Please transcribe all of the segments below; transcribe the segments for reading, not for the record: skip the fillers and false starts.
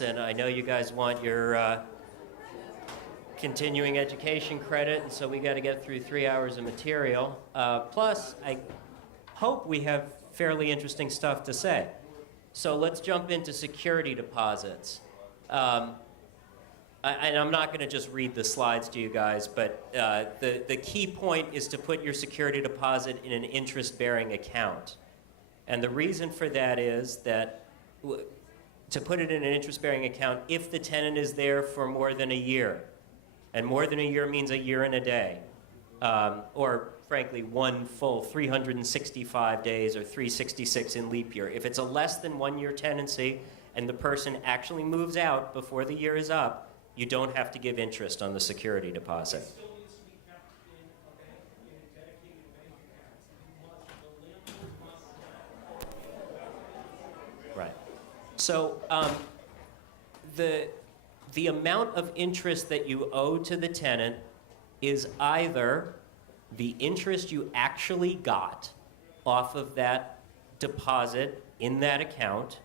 And I know you guys want your continuing education credit, and so we got to get through 3 hours of material. Plus, I hope we have fairly interesting stuff to say. So let's jump into security deposits. And I'm not going to just read the slides to you guys, but the key point is to put your security deposit in an interest-bearing account. And the reason for that is that to put it in an interest-bearing account if the tenant is there for more than a year. And more than a year means a year and a day. Or, frankly, one full 365 days or 366 in leap year. If it's a less than 1 year tenancy and the person actually moves out before the year is up, you don't have to give interest on the security deposit. Right. So the amount of interest that you owe to the tenant is either the interest you actually got off of that deposit in that account,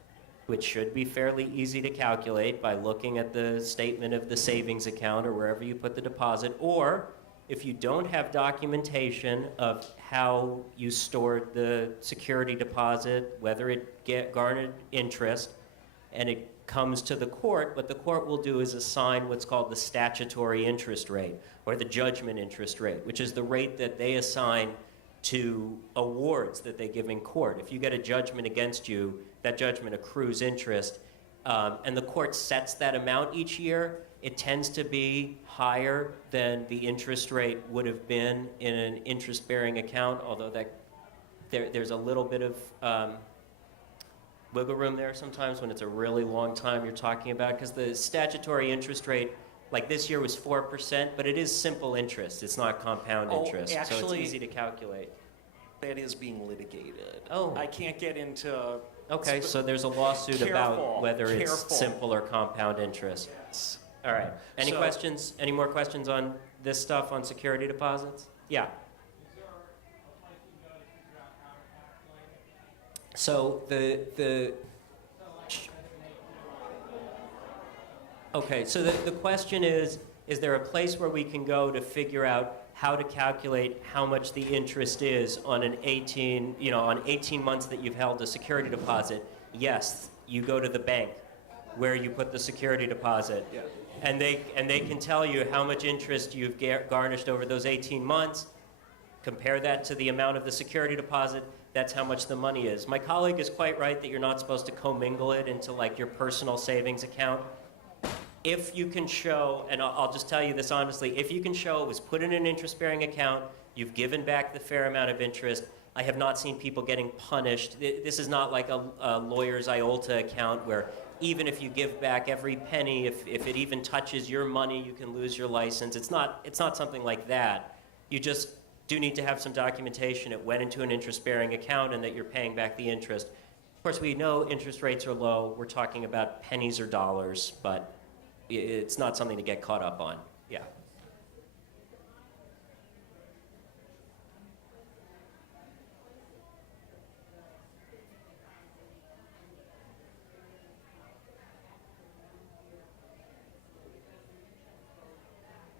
which should be fairly easy to calculate by looking at the statement of the savings account or wherever you put the deposit, or if you don't have documentation of how you stored the security deposit, whether it garnered interest, and it comes to the court, what the court will do is assign what's called the statutory interest rate or the judgment interest rate, which is the rate that they assign to awards that they give in court. If you get a judgment against you, that judgment accrues interest, and the court sets that amount each year. It tends to be higher than the interest rate would have been in an interest-bearing account, although there's a little bit of wiggle room there sometimes when it's a really long time you're talking about, because the statutory interest rate, like this year, was 4%, but it is simple interest. It's not compound interest, actually, so it's easy to calculate. That is being litigated. Oh. I can't get into... Okay, so there's a lawsuit about whether it's simple or compound interest. Yes. All right. Any questions? Any more questions on this stuff on security deposits? Yeah. So okay, so the question is there a place where we can go to figure out how to calculate how much the interest is on an 18 months that you've held a security deposit? Yes, you go to the bank where you put the security deposit. Yeah. And they can tell you how much interest you've garnished over those 18 months. Compare that to the amount of the security deposit. That's how much the money is. My colleague is quite right that you're not supposed to commingle it into like your personal savings account. If you can show, and I'll just tell you this honestly, if you can show it was put in an interest-bearing account, you've given back the fair amount of interest, I have not seen people getting punished. This is not like a lawyer's IOLTA account where even if you give back every penny, if it even touches your money, you can lose your license. It's not something like that. You just do need to have some documentation it went into an interest-bearing account and that you're paying back the interest. Of course, we know interest rates are low. We're talking about pennies or dollars, but it's not something to get caught up on. Yeah.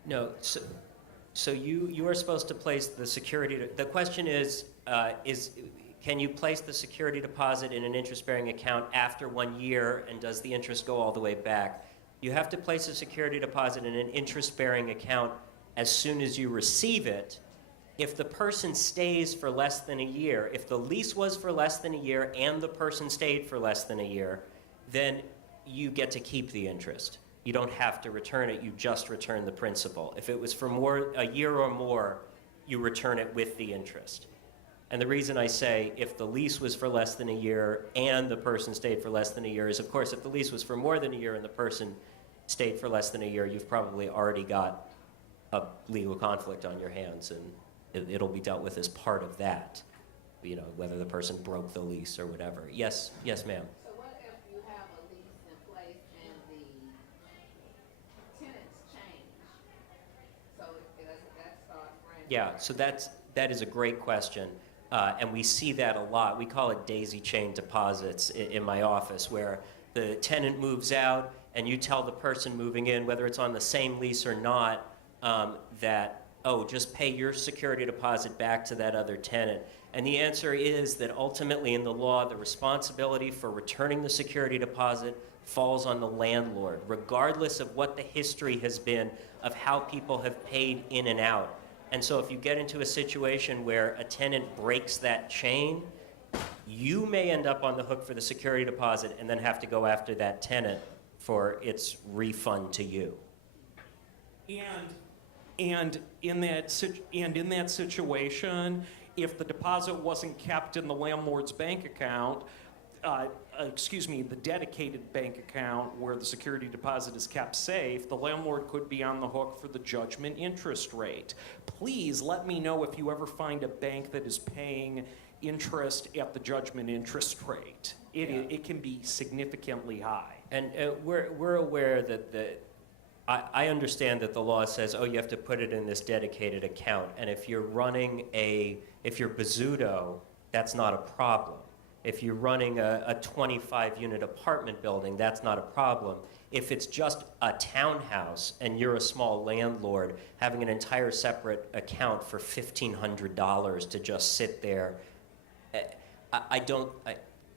No, so you are supposed to place the security. The question is can you place the security deposit in an interest-bearing account after 1 year, and does the interest go all the way back? You have to place a security deposit in an interest-bearing account as soon as you receive it. If the person stays for less than a year, if the lease was for less than a year and the person stayed for less than a year, then you get to keep the interest. You don't have to return it, you just return the principal. If it was for a year or more, you return it with the interest. And the reason I say if the lease was for less than a year and the person stayed for less than a year is, of course, if the lease was for more than a year and the person stayed for less than a year, you've probably already got a legal conflict on your hands, and it'll be dealt with as part of that, whether the person broke the lease or whatever. Yes, ma'am. So what if you have a lease in place and the tenants change? So that starts right? Yeah, so that is a great question. And we see that a lot. We call it daisy chain deposits in my office, where the tenant moves out and you tell the person moving in, whether it's on the same lease or not, that, oh, just pay your security deposit back to that other tenant. And the answer is that ultimately in the law, the responsibility for returning the security deposit falls on the landlord, regardless of what the history has been of how people have paid in and out. And so if you get into a situation where a tenant breaks that chain, you may end up on the hook for the security deposit and then have to go after that tenant for its refund to you. And in that situation, if the deposit wasn't kept in the landlord's bank account, the dedicated bank account where the security deposit is kept safe, the landlord could be on the hook for the judgment interest rate. Please let me know if you ever find a bank that is paying interest at the judgment interest rate. It can be significantly high. And we're aware that I understand that the law says, oh, you have to put it in this dedicated account. And if you're Bizzuto, that's not a problem. If you're running a 25-unit apartment building, that's not a problem. If it's just a townhouse and you're a small landlord, having an entire separate account for $1,500 to just sit there,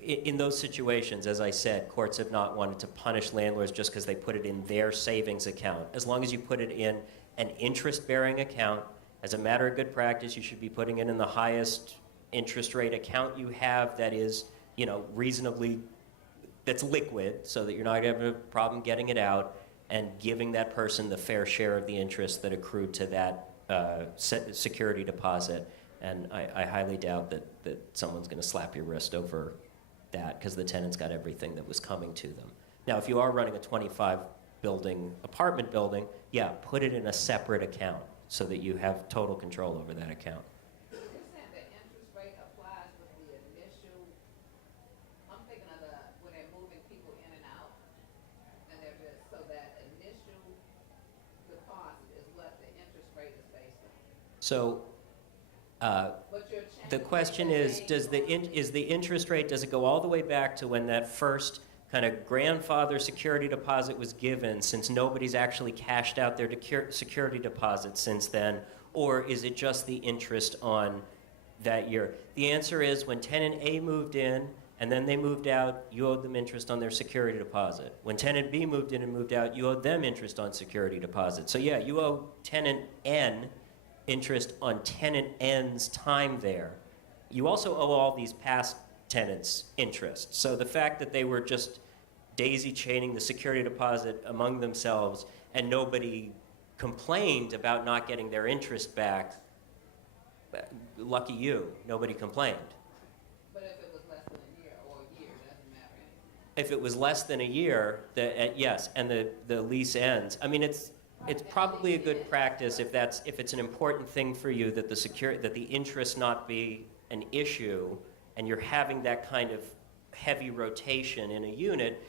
in those situations, as I said, courts have not wanted to punish landlords just because they put it in their savings account. As long as you put it in an interest-bearing account, as a matter of good practice, you should be putting it in the highest interest rate account you have that is, reasonably, that's liquid, so that you're not going to have a problem getting it out, and giving that person the fair share of the interest that accrued to that security deposit. And I highly doubt that someone's going to slap your wrist over that because the tenant's got everything that was coming to them. Now, if you are running a 25-building apartment building, yeah, put it in a separate account so that you have total control over that account. You're saying the interest rate applies with the initial, I'm thinking of when they're moving people in and out, and they're just, so that initial deposit is what the interest rate is based on. So But you're the changing question is, is the interest rate, does it go all the way back to when that first kind of grandfather security deposit was given, since nobody's actually cashed out their security deposit since then, or is it just the interest on that year? The answer is when tenant A moved in and then they moved out, you owed them interest on their security deposit. When tenant B moved in and moved out, you owed them interest on security deposit. So yeah, you owe tenant N interest on tenant N's time there. You also owe all these past tenants interest. So the fact that they were just daisy chaining the security deposit among themselves and nobody complained about not getting their interest back, lucky you, nobody complained. But if it was less than a year or a year, it doesn't matter anything. If it was less than a year, yes, and the lease ends. I mean, it's probably a good practice if it's an important thing for you that the interest not be an issue, and you're having that kind of heavy rotation in a unit,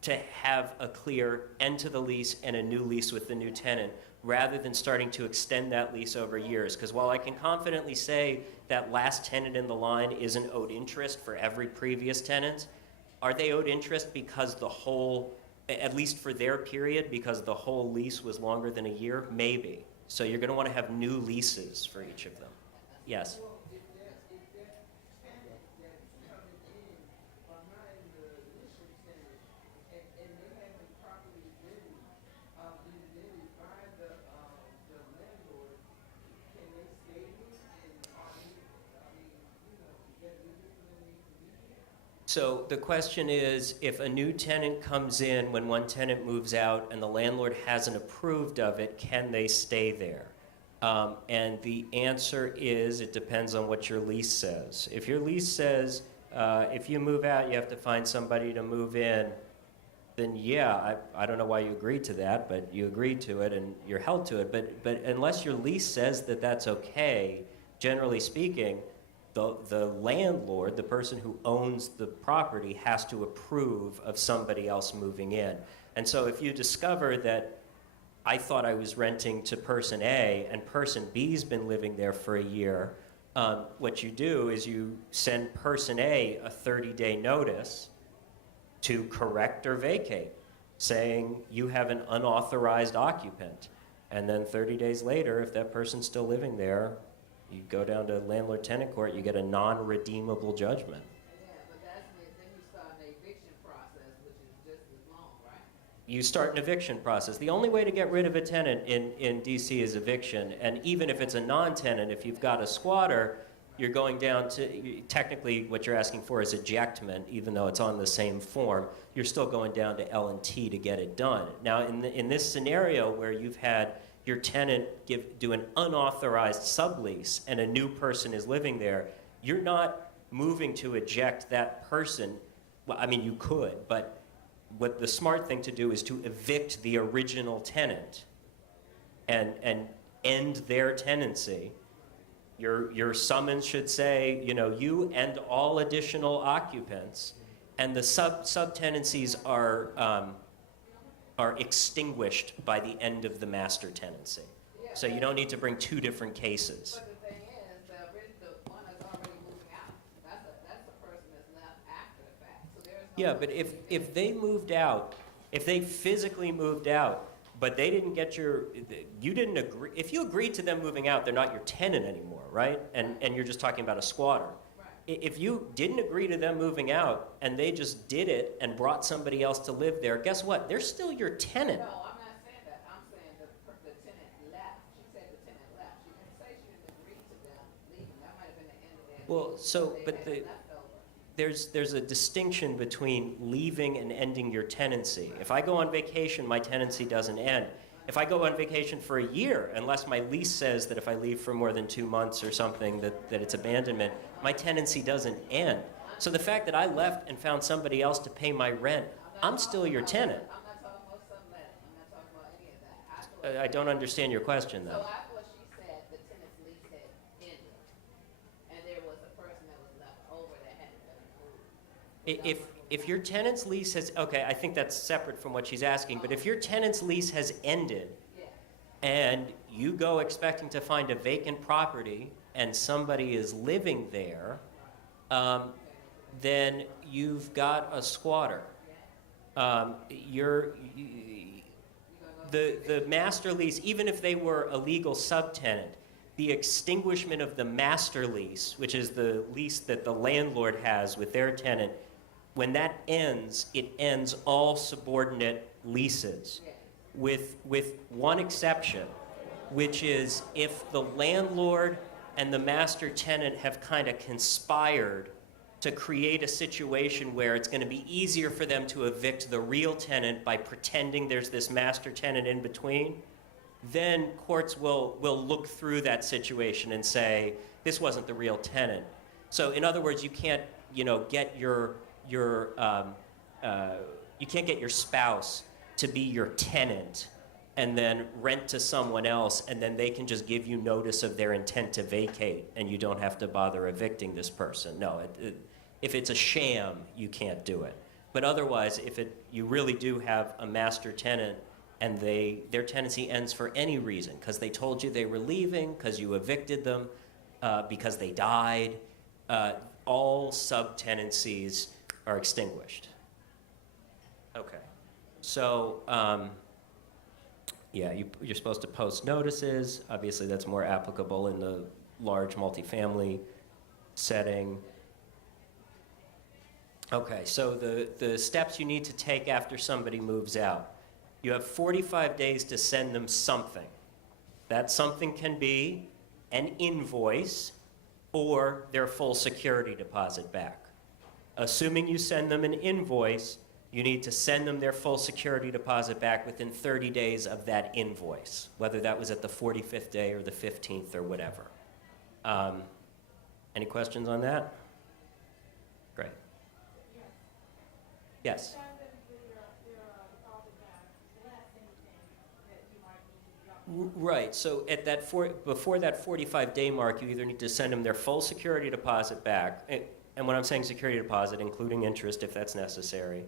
to have a clear end to the lease and a new lease with the new tenant, rather than starting to extend that lease over years. Because while I can confidently say that last tenant in the line isn't owed interest for every previous tenant, are they owed interest because the whole, at least for their period, because the whole lease was longer than a year? Maybe. So you're going to want to have new leases for each of them. Yes? Well, if that tenant that's coming in behind the initial tenant, and they haven't properly been vetted by the landlord, can they stay in? And is that legal for them to be here? So the question is, if a new tenant comes in when one tenant moves out and the landlord hasn't approved of it, can they stay there? And the answer is, it depends on what your lease says. If your lease says, if you move out, you have to find somebody to move in, then yeah, I don't know why you agreed to that, but you agreed to it and you're held to it. But unless your lease says that that's okay, generally speaking, the landlord, the person who owns the property, has to approve of somebody else moving in. And so if you discover that I thought I was renting to person A and person B's been living there for a year, what you do is you send person A a 30-day notice to correct or vacate. saying you have an unauthorized occupant. And then 30 days later, if that person's still living there, you go down to landlord-tenant court, you get a non-redeemable judgment. Yeah, but then you start an eviction process, which is just as long, right? You start an eviction process. The only way to get rid of a tenant in DC is eviction. And even if it's a non-tenant, if you've got a squatter, you're going down to, technically what you're asking for is ejectment, even though it's on the same form. You're still going down to L&T to get it done. Now, in this scenario where you've had your tenant do an unauthorized sublease and a new person is living there, you're not moving to eject that person. Well, I mean, you could, but what the smart thing to do is to evict the original tenant and end their tenancy. Your summons should say, you know, you and all additional occupants, and the subtenancies are extinguished by the end of the master tenancy. So you don't need to bring two different cases. But the thing is, the one that's already moving out, that's the person that's left after the fact. So there's no. Yeah, but if they moved out, if they physically moved out, but they didn't get you didn't agree, if you agreed to them moving out, they're not your tenant anymore, right? And you're just talking about a squatter. Right. If you didn't agree to them moving out and they just did it and brought somebody else to live there, guess what? They're still your tenant. No, I'm not saying that. I'm saying the tenant left. She said the tenant left. She didn't say she didn't agree to them leaving. That might have been the end of their. Well, so, but there's a distinction between leaving and ending your tenancy. If I go on vacation, my tenancy doesn't end. If I go on vacation for a year, unless my lease says that if I leave for more than 2 months or something, that it's abandonment, my tenancy doesn't end. So the fact that I left and found somebody else to pay my rent, I'm still your tenant. I'm not talking about subletting. I'm not talking about any of that. I don't understand your question, So though. I thought she said the tenant's lease had ended, and there was a person that was left over that hadn't been approved. If your tenant's lease has, okay, I think that's separate from what she's asking, but if your tenant's lease has ended Yeah. and you go expecting to find a vacant property and somebody is living there, then you've got a squatter. The master lease, even if they were a legal subtenant, the extinguishment of the master lease, which is the lease that the landlord has with their tenant, when that ends, it ends all subordinate leases, with one exception, which is if the landlord and the master tenant have kind of conspired to create a situation where it's going to be easier for them to evict the real tenant by pretending there's this master tenant in between, then courts will look through that situation and say, this wasn't the real tenant. So in other words, you can't, get you can't get your spouse to be your tenant and then rent to someone else, and then they can just give you notice of their intent to vacate, and you don't have to bother evicting this person. No, if it's a sham, you can't do it. But otherwise, if you really do have a master tenant and their tenancy ends for any reason, because they told you they were leaving, because you evicted them, because they died, all subtenancies are extinguished. Okay. So, you're supposed to post notices. Obviously, that's more applicable in the large multifamily setting. Okay, so the steps you need to take after somebody moves out. You have 45 days to send them something. That something can be an invoice or their full security deposit back. Assuming you send them an invoice, you need to send them their full security deposit back within 30 days of that invoice, whether that was at the 45th day or the 15th or whatever. Any questions on that? Great. Yes. Right, so at that before that 45-day mark, you either need to send them their full security deposit back, and when I'm saying security deposit, including interest if that's necessary,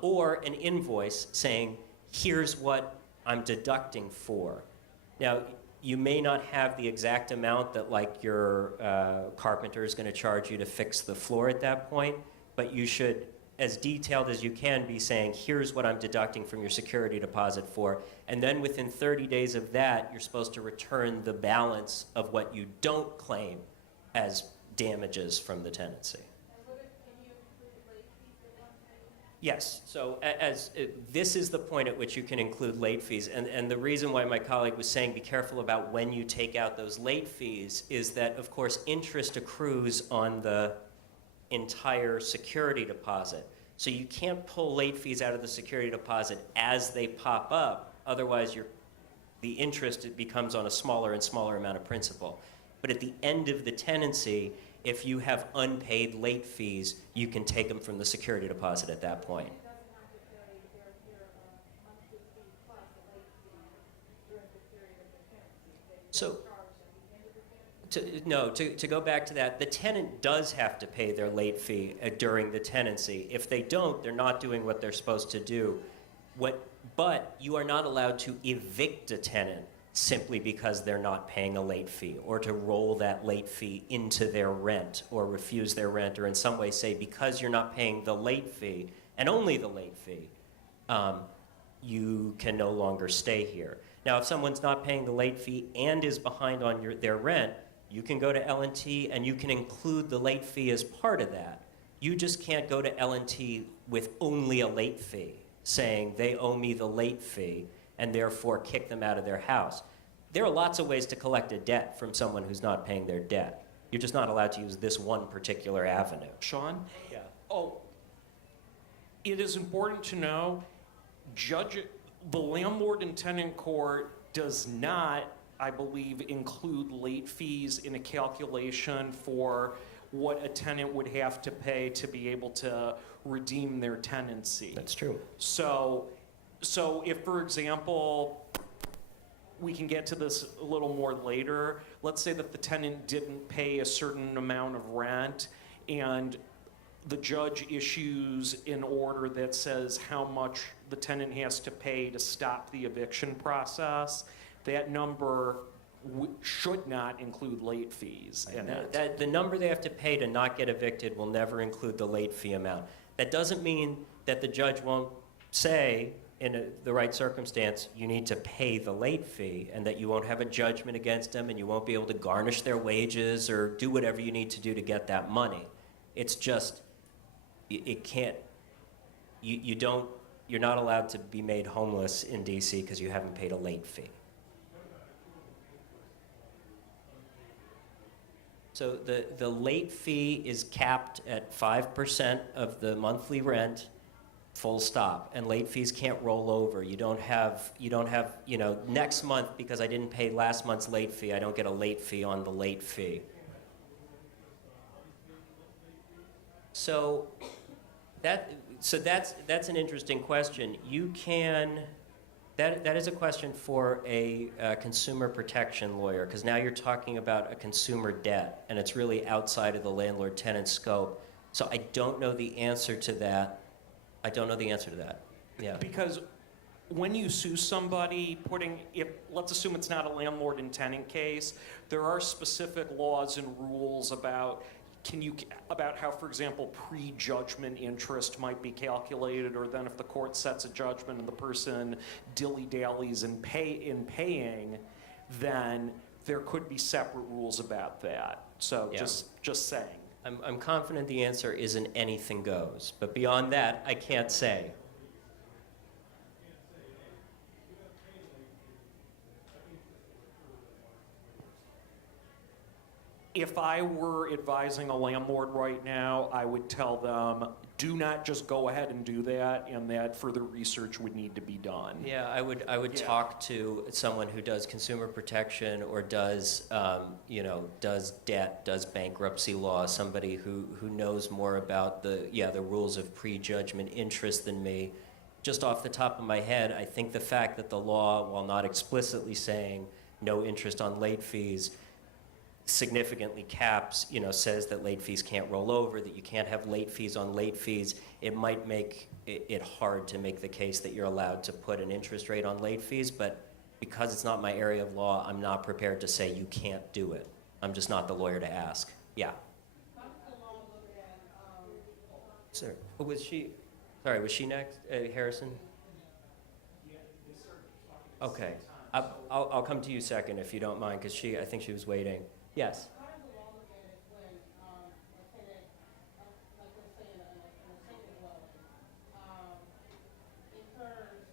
or an invoice saying, here's what I'm deducting for. Now, you may not have the exact amount that like your carpenter is going to charge you to fix the floor at that point, but you should as detailed as you can be, saying, here's what I'm deducting from your security deposit for, and then within 30 days of that, you're supposed to return the balance of what you don't claim as damages from the tenancy. Yes, so this is the point at which you can include late fees, and the reason why my colleague was saying be careful about when you take out those late fees is that, of course, interest accrues on the entire security deposit. So you can't pull late fees out of the security deposit as they pop up, otherwise the interest, it becomes on a smaller and smaller amount of principal. But at the end of the tenancy, if you have unpaid late fees, you can take them from the security deposit at that point. So, to go back to that, the tenant does have to pay their late fee during the tenancy. If they don't, they're not doing what they're supposed to do. But you are not allowed to evict a tenant simply because they're not paying a late fee, or to roll that late fee into their rent, or refuse their rent, or in some way say, because you're not paying the late fee, and only the late fee, you can no longer stay here. Now, if someone's not paying the late fee and is behind on their rent, you can go to L&T and you can include the late fee as part of that. You just can't go to L&T with only a late fee, saying they owe me the late fee, and therefore kick them out of their house. There are lots of ways to collect a debt from someone who's not paying their debt. You're just not allowed to use this one particular avenue. Sean? Yeah. Oh, it is important to know, the landlord and tenant court does not, I believe, include late fees in a calculation for what a tenant would have to pay to be able to redeem their tenancy. That's true. So if, for example, we can get to this a little more later, let's say that the tenant didn't pay a certain amount of rent, and the judge issues an order that says how much the tenant has to pay to stop the eviction process, that number should not include late fees in it. The number they have to pay to not get evicted will never include the late fee amount. That doesn't mean that the judge won't say, in the right circumstance, you need to pay the late fee, and that you won't have a judgment against them, and you won't be able to garnish their wages or do whatever you need to do to get that money. It's just, it can't, you're not allowed to be made homeless in DC because you haven't paid a late fee. So the late fee is capped at 5% of the monthly rent, full stop, and late fees can't roll over. You don't have, next month, because I didn't pay last month's late fee, I don't get a late fee on the late fee. So that's an interesting question. You can, that is a question for a consumer protection lawyer, because now you're talking about a consumer debt, and it's really outside of the landlord-tenant scope. So I don't know the answer to that. Yeah. Because when you sue somebody, let's assume it's not a landlord and tenant case, there are specific laws and rules about how, for example, prejudgment interest might be calculated, or then if the court sets a judgment and the person dilly-dallies in paying, then there could be separate rules about that. So Yeah. just saying. I'm confident the answer isn't anything goes, but beyond that, I can't say. If I were advising a landlord right now, I would tell them, do not just go ahead and do that, and that further research would need to be done. Yeah, I would talk to someone who does consumer protection, or does does debt, does bankruptcy law, somebody who knows more about the rules of prejudgment interest than me. Just off the top of my head, I think the fact that the law, while not explicitly saying no interest on late fees, significantly caps, says that late fees can't roll over, that you can't have late fees on late fees, it might make it hard to make the case that you're allowed to put an interest rate on late fees, but because it's not my area of law, I'm not prepared to say you can't do it. I'm just not the lawyer to ask. Yeah. How does the law look at, Sir. Was she, sorry, was she next, Harrison? Okay. I'll come to you second if you don't mind, because I think she was waiting. Yes? How does the law look at it when, a tenant, like let's say in a single dwelling, incurs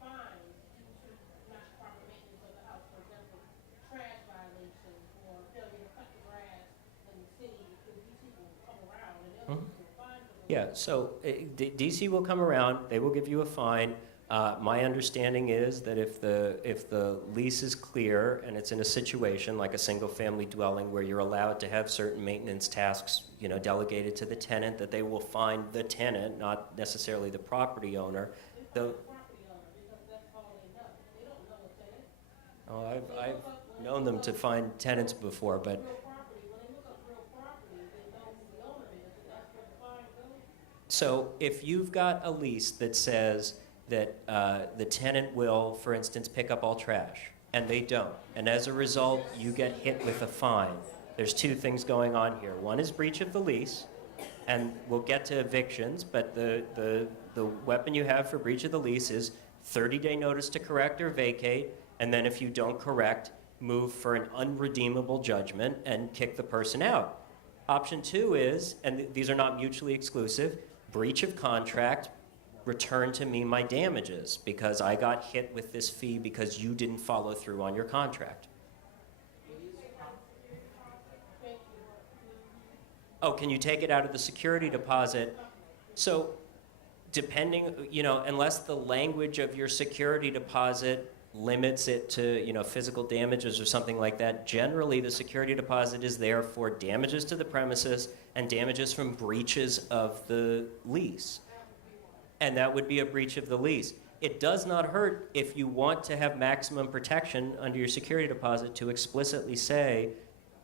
fines due to not proper maintenance of the house, for example, trash violations or failure to cut the grass in the city, because these people will come around and they'll give you a fine for those. Yeah, so DC will come around, they will give you a fine. My understanding is that if the lease is clear and it's in a situation like a single-family dwelling where you're allowed to have certain maintenance tasks, delegated to the tenant, that they will fine the tenant, not necessarily the property owner. The Property owner, because that's all they know. They don't know a tenant. I've known them to find tenants before, but Real property, when they look up real property, they know who the owner is, and that's where the fine goes. so if you've got a lease that says that the tenant will, for instance, pick up all trash, and they don't, and as a result, you get hit with a fine, there's two things going on here. One is breach of the lease, and we'll get to evictions, but the weapon you have for breach of the lease is 30-day notice to correct or vacate, and then if you don't correct, move for an unredeemable judgment and kick the person out. Option two is, and these are not mutually exclusive, breach of contract, return to me my damages because I got hit with this fee because you didn't follow through on your contract. Oh, can you take it out of the security deposit? So depending, unless the language of your security deposit limits it to, physical damages or something like that, generally the security deposit is there for damages to the premises and damages from breaches of the lease. And that would be a breach of the lease. It does not hurt if you want to have maximum protection under your security deposit to explicitly say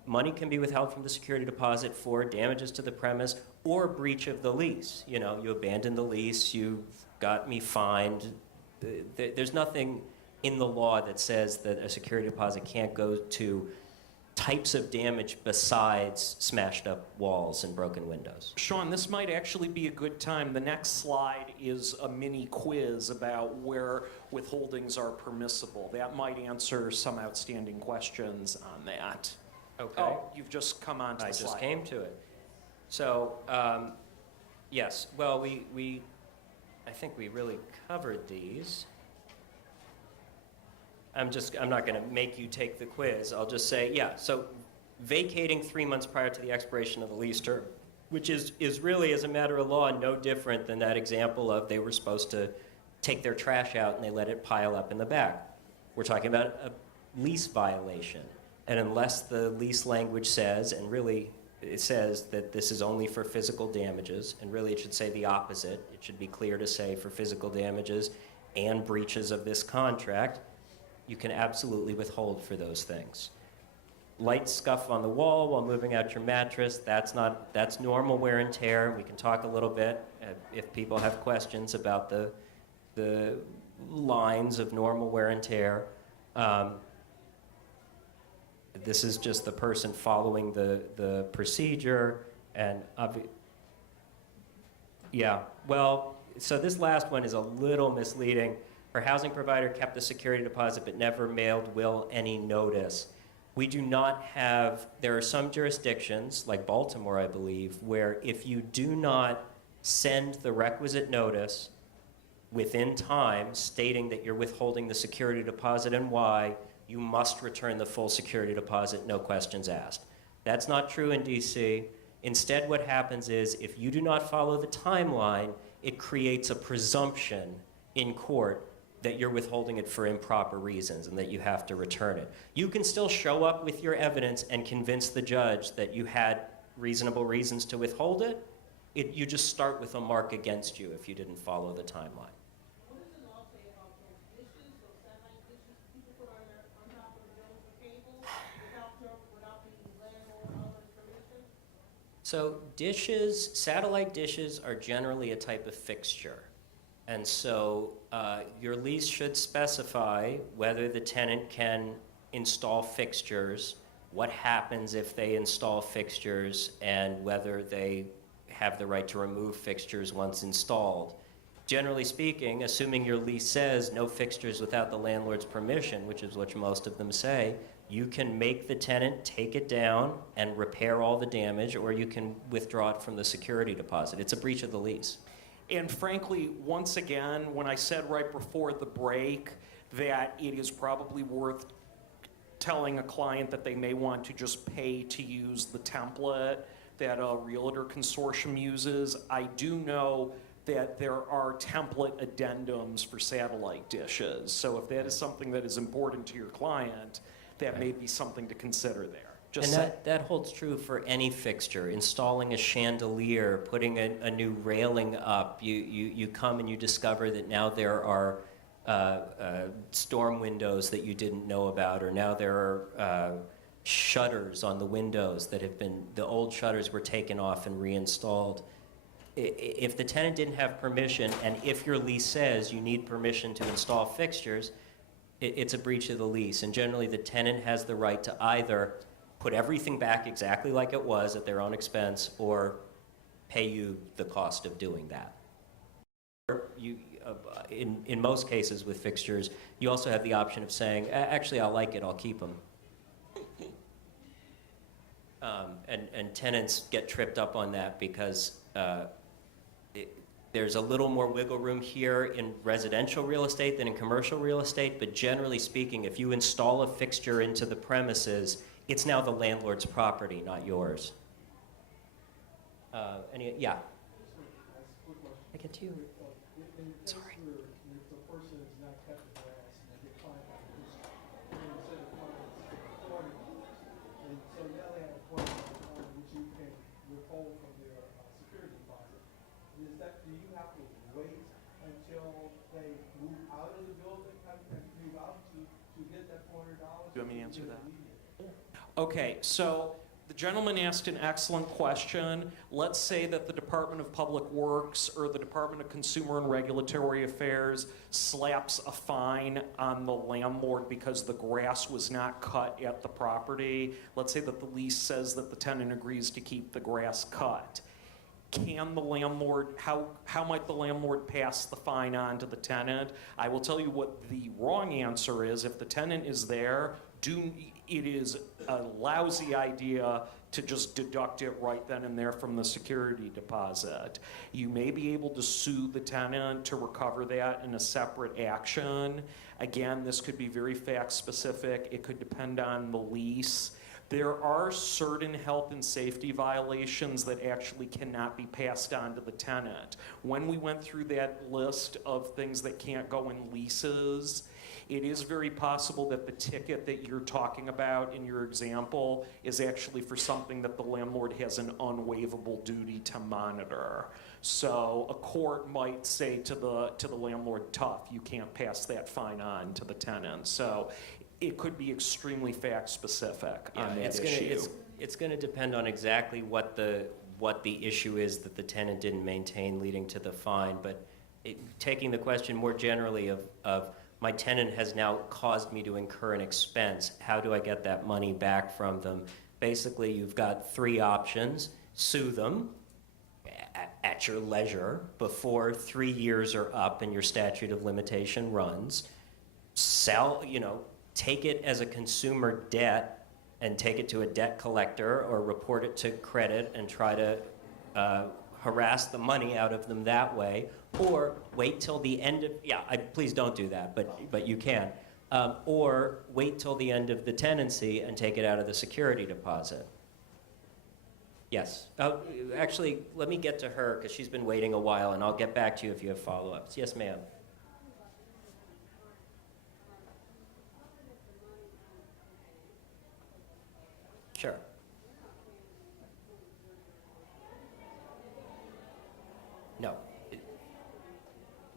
money can be withheld from the security deposit for damages to the premise or breach of the lease. You abandoned the lease, you got me fined. There's nothing in the law that says that a security deposit can't go to types of damage besides smashed up walls and broken windows. Sean, this might actually be a good time. The next slide is a mini quiz about where withholdings are permissible. That might answer some outstanding questions on that. Okay. Oh, you've just come on to I the slide. just came to it. So, yes, well, I think we really covered these. I'm not going to make you take the quiz. I'll just say, yeah, so vacating 3 months prior to the expiration of the lease term, which is really, as a matter of law, no different than that example of they were supposed to take their trash out and they let it pile up in the back. We're talking about a lease violation. And unless the lease language says, and really it says that this is only for physical damages, and really it should say the opposite. It should be clear to say for physical damages and breaches of this contract, you can absolutely withhold for those things. Light scuff on the wall while moving out your mattress, that's normal wear and tear. We can talk a little bit if people have questions about the lines of normal wear and tear. This is just the person following the procedure, and yeah, well, so this last one is a little misleading. Her housing provider kept the security deposit but never mailed Will any notice. We do not have, there are some jurisdictions, like Baltimore, I believe, where if you do not send the requisite notice within time stating that you're withholding the security deposit and why, you must return the full security deposit, no questions asked. That's not true in DC. Instead, what happens is if you do not follow the timeline, it creates a presumption in court that you're withholding it for improper reasons and that you have to return it. You can still show up with your evidence and convince the judge that you had reasonable reasons to withhold it. You just start with a mark against you if you didn't follow the timeline. What does the law say about those dishes, those satellite dishes people put on top of the Jones for cable without the landlord owner's permission? So satellite dishes are generally a type of fixture. And so your lease should specify whether the tenant can install fixtures, what happens if they install fixtures, and whether they have the right to remove fixtures once installed. Generally speaking, assuming your lease says no fixtures without the landlord's permission, which is what most of them say, you can make the tenant take it down and repair all the damage, or you can withdraw it from the security deposit. It's a breach of the lease. And frankly, once again, when I said right before the break that it is probably worth telling a client that they may want to just pay to use the template that a realtor consortium uses, I do know that there are template addendums for satellite dishes. So if that is something that is important to your client, that may be something to consider there. Just And that holds true for any fixture. Installing a chandelier, putting a new railing up, you come and you discover that now there are storm windows that you didn't know about, or now there are shutters on the windows that have been, the old shutters were taken off and reinstalled. If the tenant didn't have permission, and if your lease says you need permission to install fixtures, it's a breach of the lease. And generally the tenant has the right to either put everything back exactly like it was at their own expense, or pay you the cost of doing that. In most cases with fixtures, you also have the option of saying, actually, I like it, I'll keep them. And tenants get tripped up on that because there's a little more wiggle room here in residential real estate than in commercial real estate, but generally speaking, if you install a fixture into the premises, it's now the landlord's property, not yours. Yeah. I get to you. Sorry. If the person is not cutting grass and they get fined by the instead of $40, and so now they have $40 which you can withhold from their security deposit. Do you have to wait until they move out of the building, move out to get that $400? Do you want me to answer that? Okay, so the gentleman asked an excellent question. Let's say that the Department of Public Works or the Department of Consumer and Regulatory Affairs slaps a fine on the landlord because the grass was not cut at the property. Let's say that the lease says that the tenant agrees to keep the grass cut. Can the landlord, how might the landlord pass the fine on to the tenant? I will tell you what the wrong answer is. If the tenant is there, it is a lousy idea to just deduct it right then and there from the security deposit. You may be able to sue the tenant to recover that in a separate action. Again, this could be very fact specific. It could depend on the lease. There are certain health and safety violations that actually cannot be passed on to the tenant. When we went through that list of things that can't go in leases, it is very possible that the ticket that you're talking about in your example is actually for something that the landlord has an unwaivable duty to monitor. So a court might say to the landlord, tough, you can't pass that fine on to the tenant. So it could be extremely fact specific on that issue. It's going to depend on exactly what the issue is that the tenant didn't maintain leading to the fine. But taking the question more generally of my tenant has now caused me to incur an expense, how do I get that money back from them? Basically, you've got three options. Sue them at your leisure before 3 years are up and your statute of limitation runs. Take it as a consumer debt and take it to a debt collector or report it to credit and try to harass the money out of them that way, or wait till the end of, please don't do that, but you can. Or wait till the end of the tenancy and take it out of the security deposit. Yes. Actually, let me get to her because she's been waiting a while, and I'll get back to you if you have follow-ups. Yes, ma'am. Sure. No.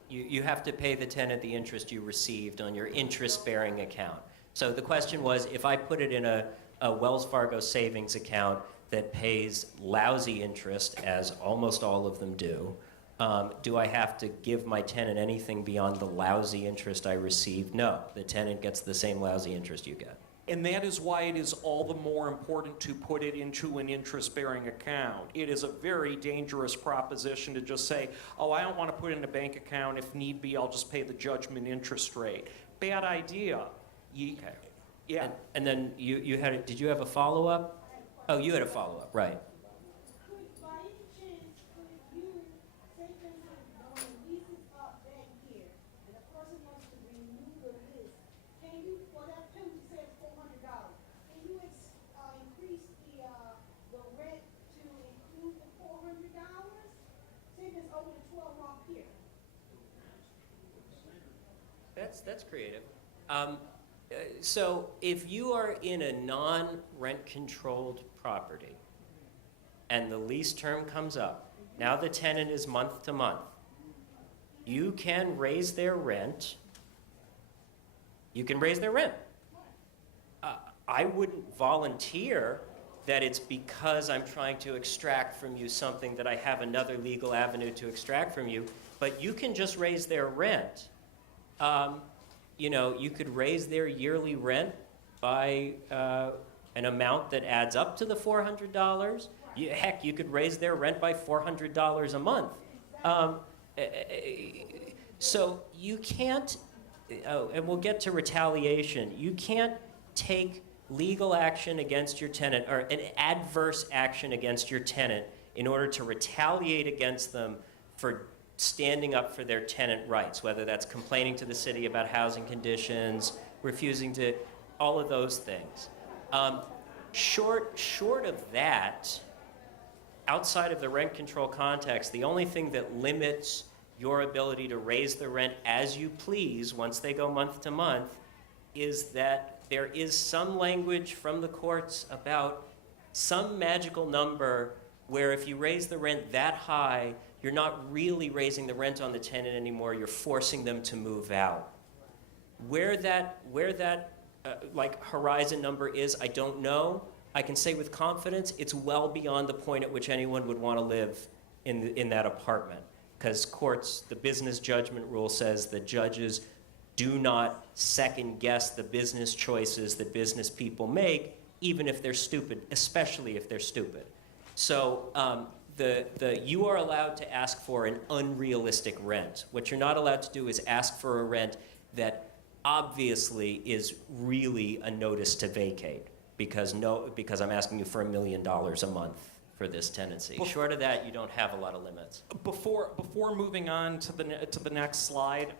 You have to pay the tenant the interest you received on your interest-bearing account. So the question was, if I put it in a Wells Fargo savings account that pays lousy interest, as almost all of them do I have to give my tenant anything beyond the lousy interest I received? No, the tenant gets the same lousy interest you get. And that is why it is all the more important to put it into an interest-bearing account. It is a very dangerous proposition to just say, oh, I don't want to put it in a bank account. If need be, I'll just pay the judgment interest rate. Bad idea. Okay. Yeah. And then you had, did you have a follow-up? Oh, you had a follow-up, right. Could, by any chance, could you, say for instance, when the lease is up that year, and the person wants to renew the lease, can you, for that penalty says $400, can you increase the rent to include the $400? Say if it's over the 12-month period. That's creative. So if you are in a non-rent controlled property and the lease term comes up, now the tenant is month to month, you can raise their rent. You can raise their rent. I wouldn't volunteer that it's because I'm trying to extract from you something that I have another legal avenue to extract from you, but you can just raise their rent. You know, you could raise their yearly rent by an amount that adds up to the $400. Heck, you could raise their rent by $400 a month. So you can't, and we'll get to retaliation, you can't take legal action against your tenant, or an adverse action against your tenant in order to retaliate against them for standing up for their tenant rights, whether that's complaining to the city about housing conditions, refusing to, all of those things. Short of that, outside of the rent control context, the only thing that limits your ability to raise the rent as you please once they go month to month is that there is some language from the courts about some magical number where if you raise the rent that high, you're not really raising the rent on the tenant anymore, you're forcing them to move out. Where that like horizon number is, I don't know. I can say with confidence, it's well beyond the point at which anyone would want to live in that apartment. Because courts, the business judgment rule says that judges do not second guess the business choices that business people make, even if they're stupid, especially if they're stupid. So you are allowed to ask for an unrealistic rent. What you're not allowed to do is ask for a rent that obviously is really a notice to vacate because I'm asking you for $1 million a month for this tenancy. Short of that, you don't have a lot of limits. Before moving on to the next slide,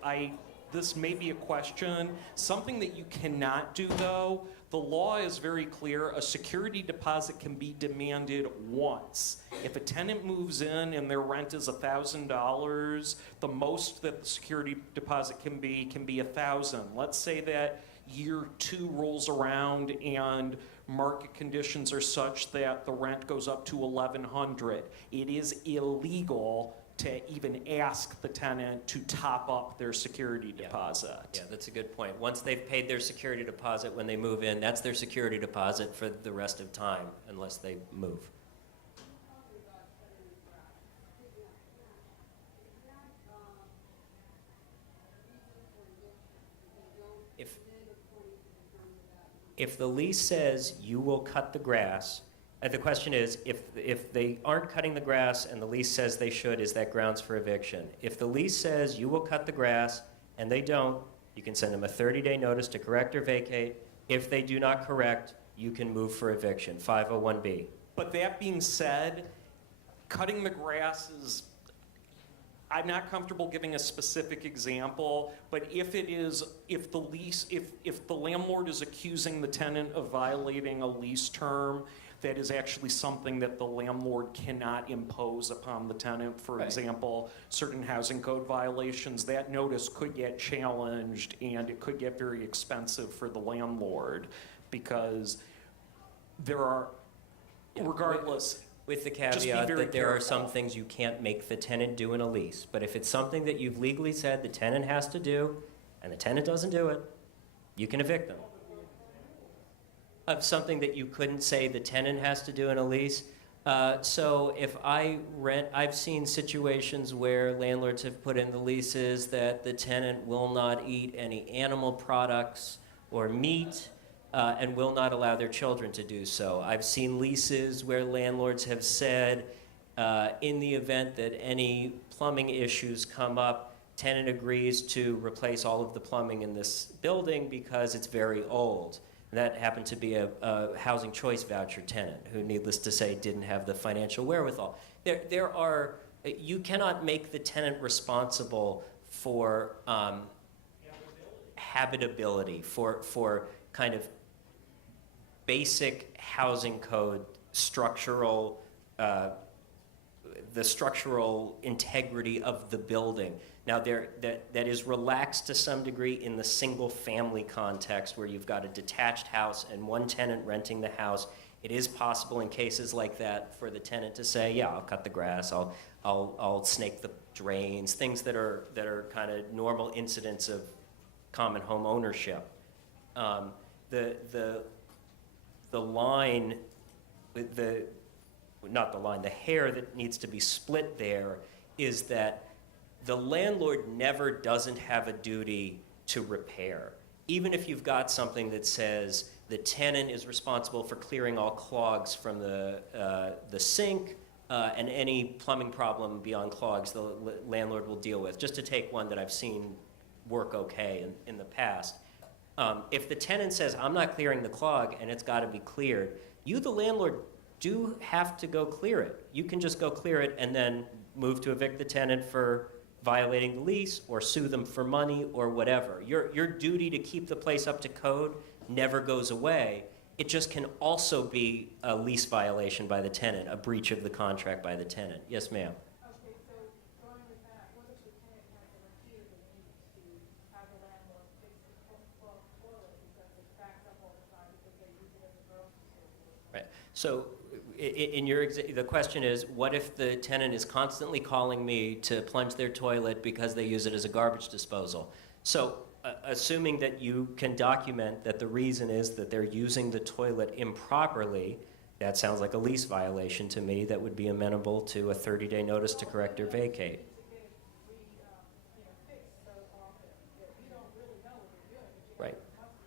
this may be a question. Something that you cannot do, though, the law is very clear. A security deposit can be demanded once. If a tenant moves in and their rent is $1,000, the most that the security deposit can be $1,000. Let's say that year 2 rolls around and market conditions are such that the rent goes up to $1,100. It is illegal to even ask the tenant to top up their security deposit. Yeah, that's a good point. Once they've paid their security deposit when they move in, that's their security deposit for the rest of time, unless they move. If the lease says you will cut the grass, and the question is, if they aren't cutting the grass and the lease says they should, is that grounds for eviction? If the lease says you will cut the grass and they don't, you can send them a 30-day notice to correct or vacate. If they do not correct, you can move for eviction, 501B. But that being said, cutting the grass is, I'm not comfortable giving a specific example, but if the landlord is accusing the tenant of violating a lease term, that is actually something that the landlord cannot impose upon the tenant. For example, certain housing code violations, that notice could get challenged and it could get very expensive for the landlord because there are, regardless. With the caveat that there are some things you can't make the tenant do in a lease. But if it's something that you've legally said the tenant has to do and the tenant doesn't do it, you can evict them. Of something that you couldn't say the tenant has to do in a lease. So if I rent, I've seen situations where landlords have put in the leases that the tenant will not eat any animal products or meat. and will not allow their children to do so. I've seen leases where landlords have said, in the event that any plumbing issues come up, tenant agrees to replace all of the plumbing in this building because it's very old. And that happened to be a housing choice voucher tenant who, needless to say, didn't have the financial wherewithal. You cannot make the tenant responsible for habitability, for kind of basic housing code structural, the structural integrity of the building. Now, that is relaxed to some degree in the single-family context where you've got a detached house and one tenant renting the house. It is possible in cases like that for the tenant to say, yeah, I'll cut the grass, I'll snake the drains, things that are kind of normal incidents of common home ownership. The line, the hair that needs to be split there is that the landlord never doesn't have a duty to repair. Even if you've got something that says the tenant is responsible for clearing all clogs from the sink and any plumbing problem beyond clogs the landlord will deal with, just to take one that I've seen work okay in the past. If the tenant says, I'm not clearing the clog and it's got to be cleared, you, the landlord, do have to go clear it. You can just go clear it and then move to evict the tenant for violating the lease or sue them for money or whatever. Your duty to keep the place up to code never goes away. It just can also be a lease violation by the tenant, a breach of the contract by the tenant. Yes, ma'am. Okay, so going with that, what if the tenant has a repeated need to have the landlord fix the toilet because it's backed up all the time because they use it as a grocery store? Right. So the question is, what if the tenant is constantly calling me to plunge their toilet because they use it as a garbage disposal? So assuming that you can document that the reason is that they're using the toilet improperly, that sounds like a lease violation to me that would be amenable to a 30-day notice to correct or vacate. Right.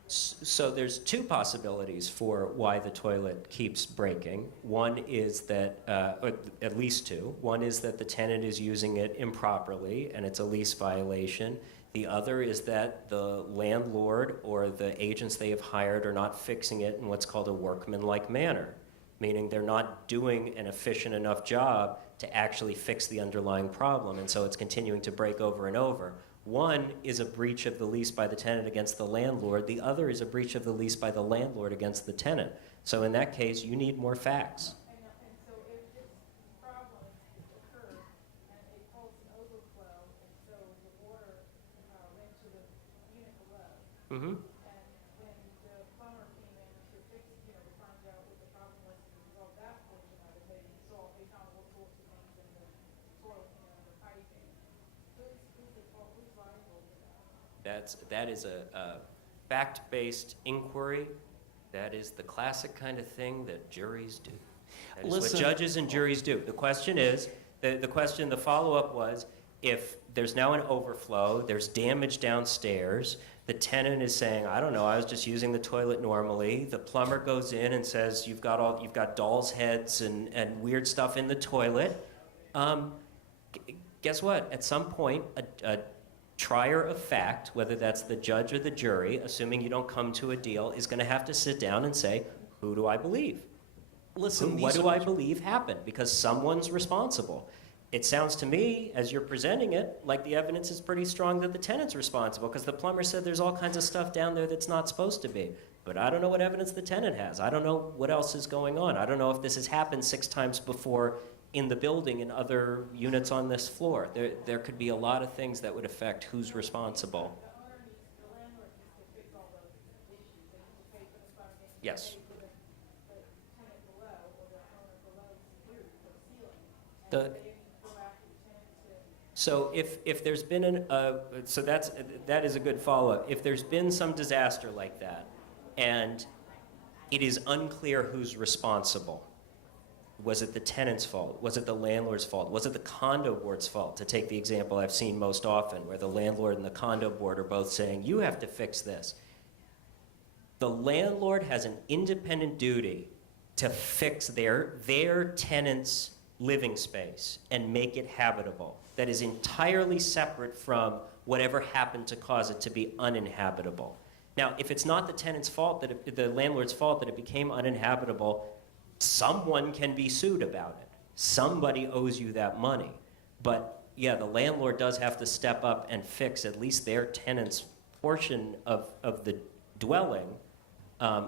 So there's two possibilities for why the toilet keeps breaking. One is that, or at least two. One is that the tenant is using it improperly and it's a lease violation. The other is that the landlord or the agents they have hired are not fixing it in what's called a workmanlike manner, meaning they're not doing an efficient enough job to actually fix the underlying problem, and so it's continuing to break over and over. One is a breach of the lease by the tenant against the landlord. The other is a breach of the lease by the landlord against the tenant. So in that case, you need more facts. And so if this problem occurred and it caused an overflow, and so the water went to the unit below, Mm-hmm. and when the plumber came in to fix, to find out what the problem was to resolve that portion of it, they found all sorts of things in the toilet, the piping. Who's at fault? Who's liable for that? That is a fact-based inquiry. That is the classic kind of thing that juries do. That is Listen. what judges and juries do. The question is, the follow-up was, if there's now an overflow, there's damage downstairs, the tenant is saying, I don't know, I was just using the toilet normally. The plumber goes in and says, you've got doll's heads and weird stuff in the toilet. Guess what? At some point, a trier of fact, whether that's the judge or the jury, assuming you don't come to a deal, is going to have to sit down and say, who do I believe? Listen, What do I believe happened? Because someone's responsible. It sounds to me, as you're presenting it, like the evidence is pretty strong that the tenant's responsible, because the plumber said there's all kinds of stuff down there that's not supposed to be. But I don't know what evidence the tenant has. I don't know what else is going on. I don't know if this has happened 6 times before in the building and other units on this floor. There could be a lot of things that would affect who's responsible. The landlord needs to fix all those issues. They need to pay for the plumbing. Yes. Pay for the tenant below or the owner below security for the ceiling. And The- they need to go after the tenant to. So if there's been that is a good follow-up. If there's been some disaster like that, and it is unclear who's responsible, was it the tenant's fault? Was it the landlord's fault? Was it the condo board's fault? To take the example I've seen most often, where the landlord and the condo board are both saying, you have to fix this. The landlord has an independent duty to fix their tenant's living space and make it habitable. That is entirely separate from whatever happened to cause it to be uninhabitable. Now, if it's not the tenant's fault, the landlord's fault that it became uninhabitable, someone can be sued about it. Somebody owes you that money. But yeah, the landlord does have to step up and fix at least their tenant's portion of the dwelling,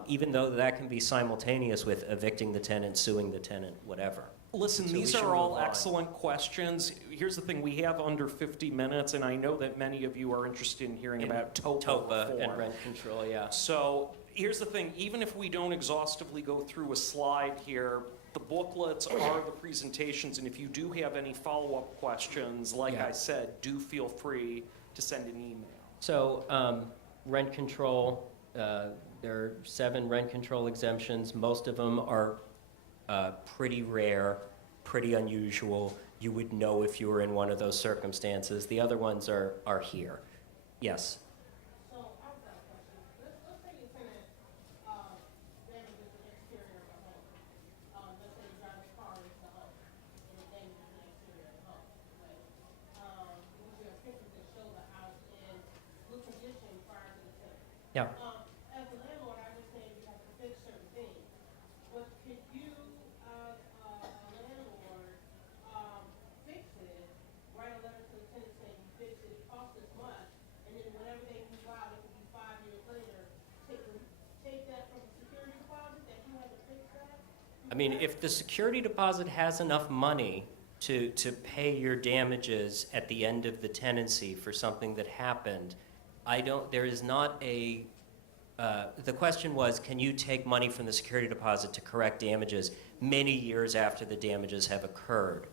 even though that can be simultaneous with evicting the tenant, suing the tenant, whatever. Listen, So we these should are all move on. excellent questions. Here's the thing, we have under 50 minutes, and I know that many of you are interested in hearing about TOPA TOPA and reform. rent control, yeah. So here's the thing, even if we don't exhaustively go through a slide here, the booklets are the presentations, and if you do have any follow-up questions, like Yeah. I said, do feel free to send an email. So rent control, there are 7 rent control exemptions. Most of them are pretty rare, pretty unusual. You would know if you were in one of those circumstances. The other ones are here. Yes. So I've got a question. Let's say your tenant, damages the exterior of the home. Let's say you drive a car into the home and it damages the exterior of the home. Okay? Because you have pictures that show the house in good condition prior to the tenant. Yeah. As a landlord, I understand you have to fix certain things. But could you, as a landlord, fix it, write a letter to the tenant saying you fixed it, it cost this much, and then whenever they move out, it could be 5 years later, take that from the security deposit that you had to fix that? I mean, if the security deposit has enough money to pay your damages at the end of the tenancy for something that happened, there is not a, the question was, can you take money from the security deposit to correct damages many years after the damages have occurred?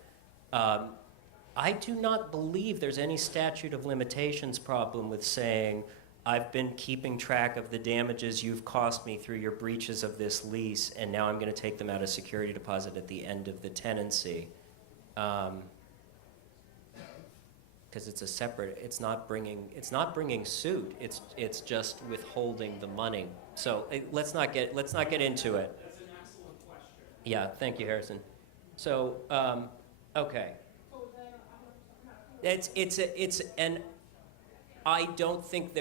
I do not believe there's any statute of limitations problem with saying, I've been keeping track of the damages you've cost me through your breaches of this lease, and now I'm going to take them out of security deposit at the end of the tenancy. Because it's a separate, it's not bringing suit. It's just withholding the money. So let's not get into it. That's an excellent question. Yeah, thank you, Harrison. So okay. And I don't think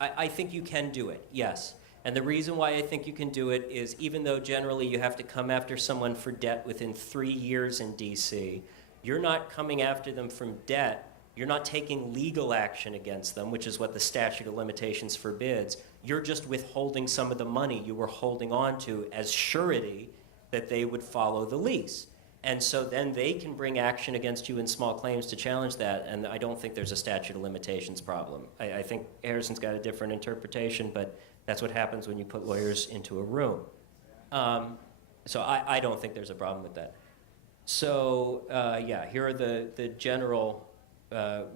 I think you can do it, yes. And the reason why I think you can do it is even though generally you have to come after someone for debt within 3 years in DC, you're not coming after them from debt. You're not taking legal action against them, which is what the statute of limitations forbids. You're just withholding some of the money you were holding on to as surety that they would follow the lease. And so then they can bring action against you in small claims to challenge that, and I don't think there's a statute of limitations problem. I think Harrison's got a different interpretation, but that's what happens when you put lawyers into a room. So I don't think there's a problem with that. So yeah, here are the general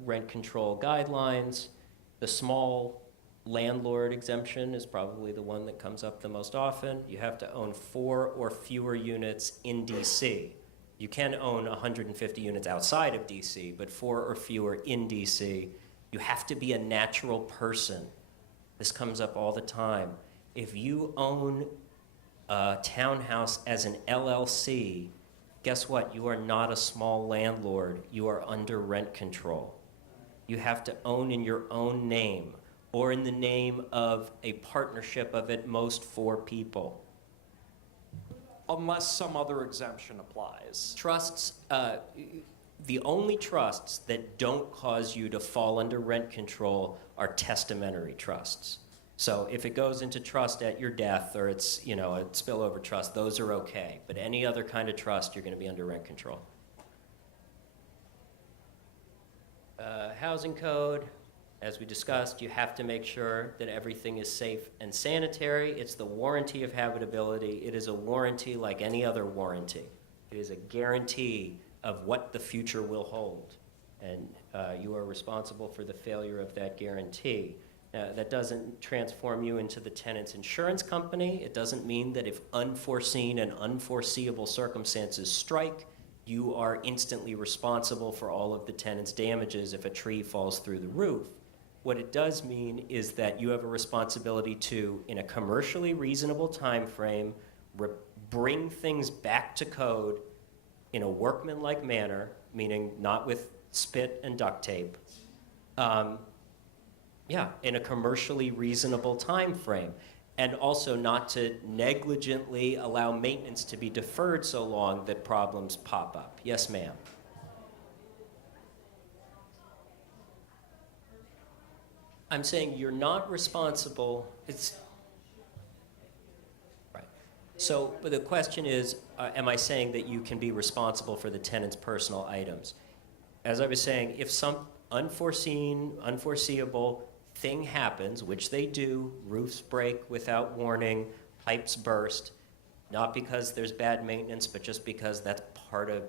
rent control guidelines. The small landlord exemption is probably the one that comes up the most often. You have to own 4 or fewer units in DC. You can own 150 units outside of DC, but 4 or fewer in DC. You have to be a natural person. This comes up all the time. If you own a townhouse as an LLC, guess what? You are not a small landlord. You are under rent control. You have to own in your own name or in the name of a partnership of at most 4 people. Unless some other exemption applies. Trusts, the only trusts that don't cause you to fall under rent control are testamentary trusts. So if it goes into trust at your death or it's, a spillover trust, those are okay. But any other kind of trust, you're going to be under rent control. Housing code, as we discussed, you have to make sure that everything is safe and sanitary. It's the warranty of habitability. It is a warranty like any other warranty. It is a guarantee of what the future will hold. And you are responsible for the failure of that guarantee. That doesn't transform you into the tenant's insurance company. It doesn't mean that if unforeseen and unforeseeable circumstances strike, you are instantly responsible for all of the tenant's damages if a tree falls through the roof. What it does mean is that you have a responsibility to, in a commercially reasonable time frame, bring things back to code in a workmanlike manner, meaning not with spit and duct tape. In a commercially reasonable time frame. And also not to negligently allow maintenance to be deferred so long that problems pop up. Yes, ma'am. I'm saying you're not responsible. Right. So, but the question is, am I saying that you can be responsible for the tenant's personal items? As I was saying, if some unforeseeable thing happens, which they do, roofs break without warning, pipes burst, not because there's bad maintenance, but just because that's part of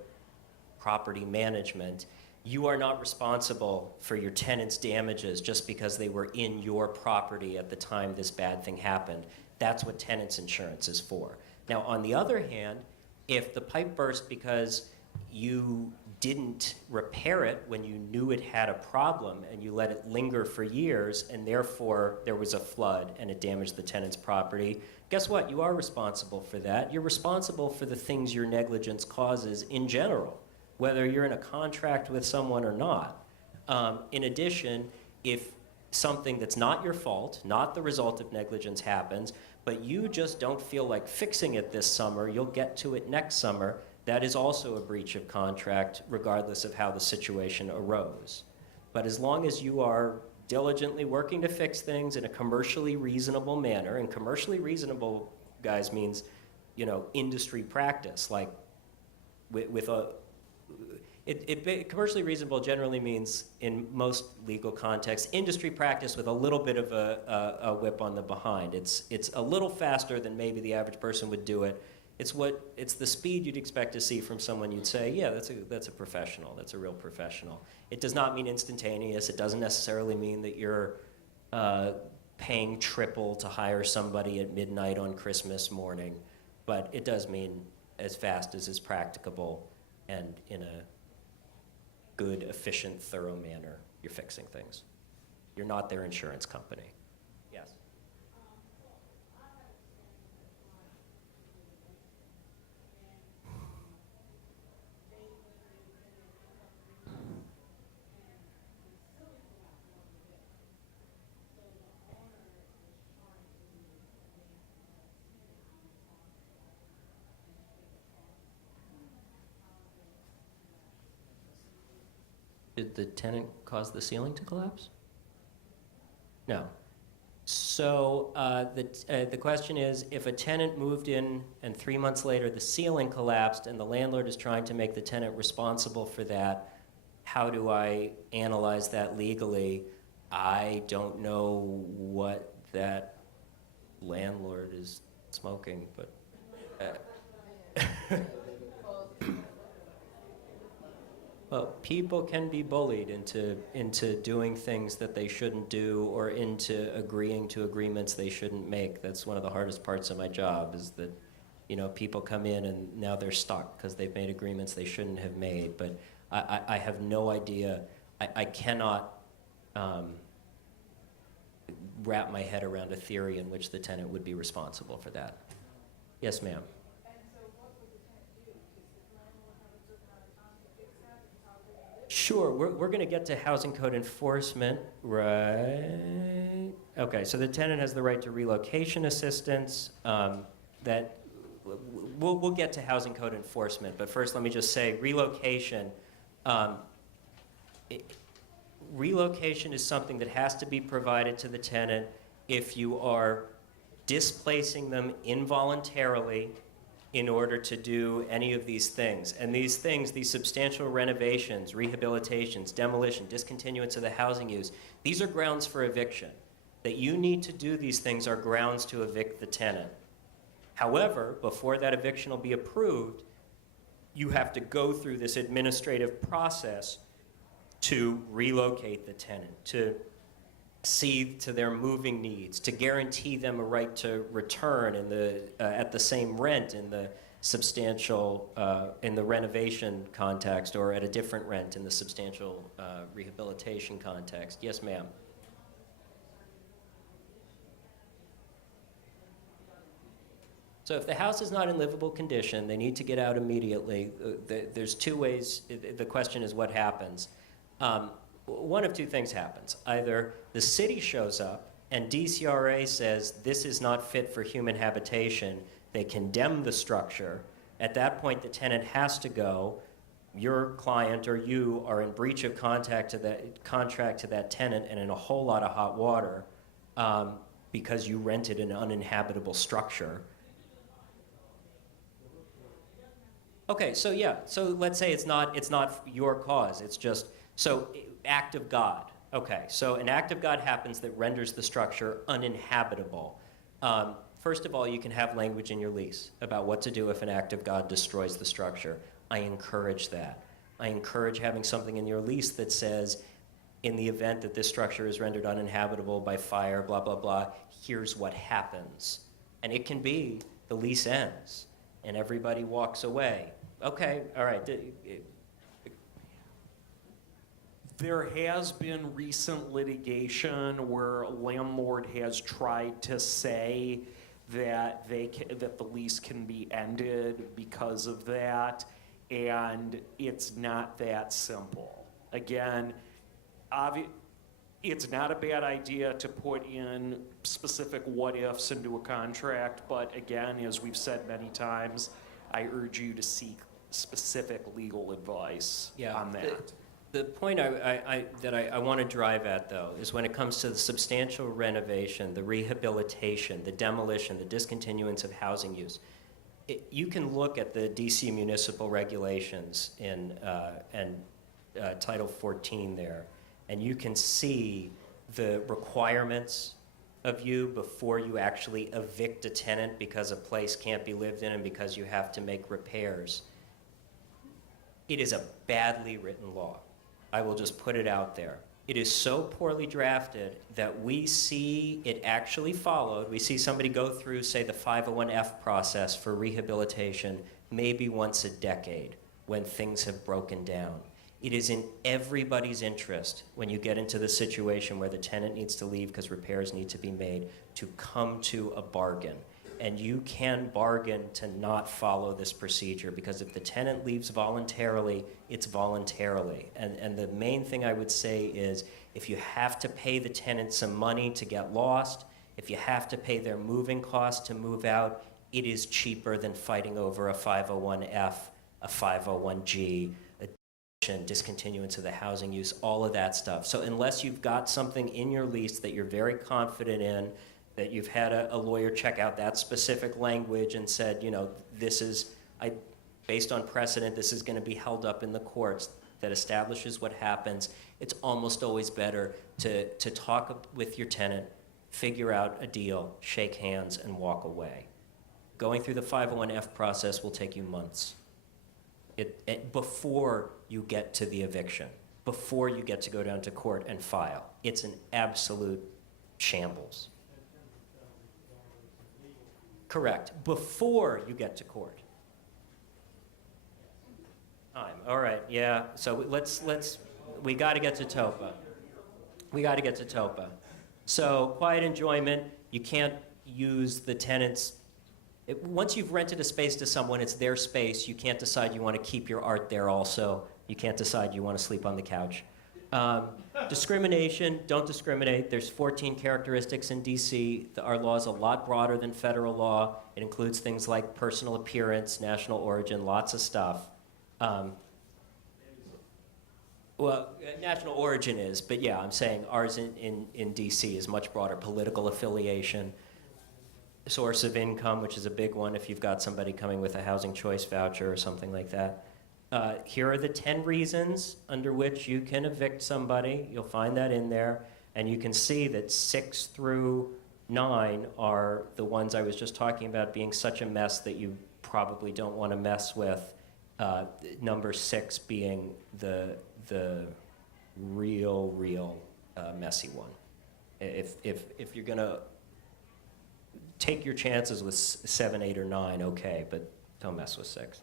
property management, you are not responsible for your tenant's damages just because they were in your property at the time this bad thing happened. That's what tenant's insurance is for. Now, on the other hand, if the pipe burst because you didn't repair it when you knew it had a problem and you let it linger for years and therefore there was a flood and it damaged the tenant's property, guess what? You are responsible for that. You're responsible for the things your negligence causes in general, whether you're in a contract with someone or not. In addition, if something that's not your fault, not the result of negligence happens, but you just don't feel like fixing it this summer, you'll get to it next summer, that is also a breach of contract regardless of how the situation arose. But as long as you are diligently working to fix things in a commercially reasonable manner, and commercially reasonable, guys, means, industry practice, like commercially reasonable generally means, in most legal contexts, industry practice with a little bit of a whip on the behind. It's a little faster than maybe the average person would do it. It's the speed you'd expect to see from someone you'd say, yeah, that's a professional, that's a real professional. It does not mean instantaneous. It doesn't necessarily mean that you're paying triple to hire somebody at midnight on Christmas morning, but it does mean as fast as is practicable and in a good, efficient, thorough manner, you're fixing things. You're not their insurance company. Yes. Did the tenant cause the ceiling to collapse? No. So the question is, if a tenant moved in and 3 months later the ceiling collapsed and the landlord is trying to make the tenant responsible for that, how do I analyze that legally? I don't know what that landlord is smoking, but... Well, people can be bullied into doing things that they shouldn't do or into agreeing to agreements they shouldn't make. That's one of the hardest parts of my job, is that, people come in and now they're stuck because they've made agreements they shouldn't have made. But I have no idea. I cannot wrap my head around a theory in which the tenant would be responsible for that. Yes, ma'am. Sure, we're going to get to housing code enforcement, right? Okay, so the tenant has the right to relocation assistance. That we'll get to housing code enforcement, but first let me just say relocation. Relocation is something that has to be provided to the tenant if you are displacing them involuntarily in order to do any of these things. And these things, these substantial renovations, rehabilitations, demolition, discontinuance of the housing use, these are grounds for eviction. That you need to do these things are grounds to evict the tenant. However, before that eviction will be approved, you have to go through this administrative process to relocate the tenant, to see to their moving needs, to guarantee them a right to return at the same rent in the substantial, in the renovation context, or at a different rent in the substantial rehabilitation context. Yes, ma'am. So if the house is not in livable condition, they need to get out immediately. There's two ways. The question is what happens. One of two things happens. Either the city shows up and DCRA says this is not fit for human habitation. They condemn the structure. At that point, the tenant has to go. Your client or you are in breach of contract to that tenant and in a whole lot of hot water because you rented an uninhabitable structure. Okay, so yeah, so let's say it's not your cause. It's just act of God. Okay, so an act of God happens that renders the structure uninhabitable. First of all, you can have language in your lease about what to do if an act of God destroys the structure. I encourage that. I encourage having something in your lease that says, in the event that this structure is rendered uninhabitable by fire, blah, blah, blah, here's what happens. And it can be the lease ends and everybody walks away. Okay, all right. There has been recent litigation where a landlord has tried to say that that the lease can be ended because of that, and it's not that simple. Again, it's not a bad idea to put in specific what-ifs into a contract, but again, as we've said many times, I urge you to seek specific legal advice on that. The point I want to drive at, though, is when it comes to the substantial renovation, the rehabilitation, the demolition, the discontinuance of housing use, you can look at the DC municipal regulations and Title 14 there, and you can see the requirements of you before you actually evict a tenant because a place can't be lived in and because you have to make repairs. It is a badly written law. I will just put it out there. It is so poorly drafted that we see it actually followed. We see somebody go through, say, the 501F process for rehabilitation maybe once a decade when things have broken down. It is in everybody's interest when you get into the situation where the tenant needs to leave because repairs need to be made to come to a bargain. And you can bargain to not follow this procedure because if the tenant leaves voluntarily, it's voluntarily. And the main thing I would say is if you have to pay the tenant some money to get lost, if you have to pay their moving costs to move out, it is cheaper than fighting over a 501F, a 501G, a discontinuance of the housing use, all of that stuff. So unless you've got something in your lease that you're very confident in, that you've had a lawyer check out that specific language and said, you know, this is, based on precedent, this is going to be held up in the courts, that establishes what happens, it's almost always better to talk with your tenant, figure out a deal, shake hands, and walk away. Going through the 501F process will take you months. Before you get to the eviction, before you get to go down to court and file. It's an absolute shambles. Correct. Before you get to court. All right. Yeah. So we got to get to TOPA. We got to get to TOPA. So quiet enjoyment. You can't use the tenants. Once you've rented a space to someone, it's their space. You can't decide you want to keep your art there also. You can't decide you want to sleep on the couch. Discrimination, don't discriminate. There's 14 characteristics in DC. Our law is a lot broader than federal law. It includes things like personal appearance, national origin, lots of stuff. Well, national origin is, but yeah, I'm saying ours in DC is much broader. Political affiliation, source of income, which is a big one if you've got somebody coming with a housing choice voucher or something like that. Here are the 10 reasons under which you can evict somebody. You'll find that in there. And you can see that 6 through 9 are the ones I was just talking about being such a mess that you probably don't want to mess with. Number 6 being the real messy one. If you're going to take your chances with 7, 8, or 9, okay, but don't mess with 6.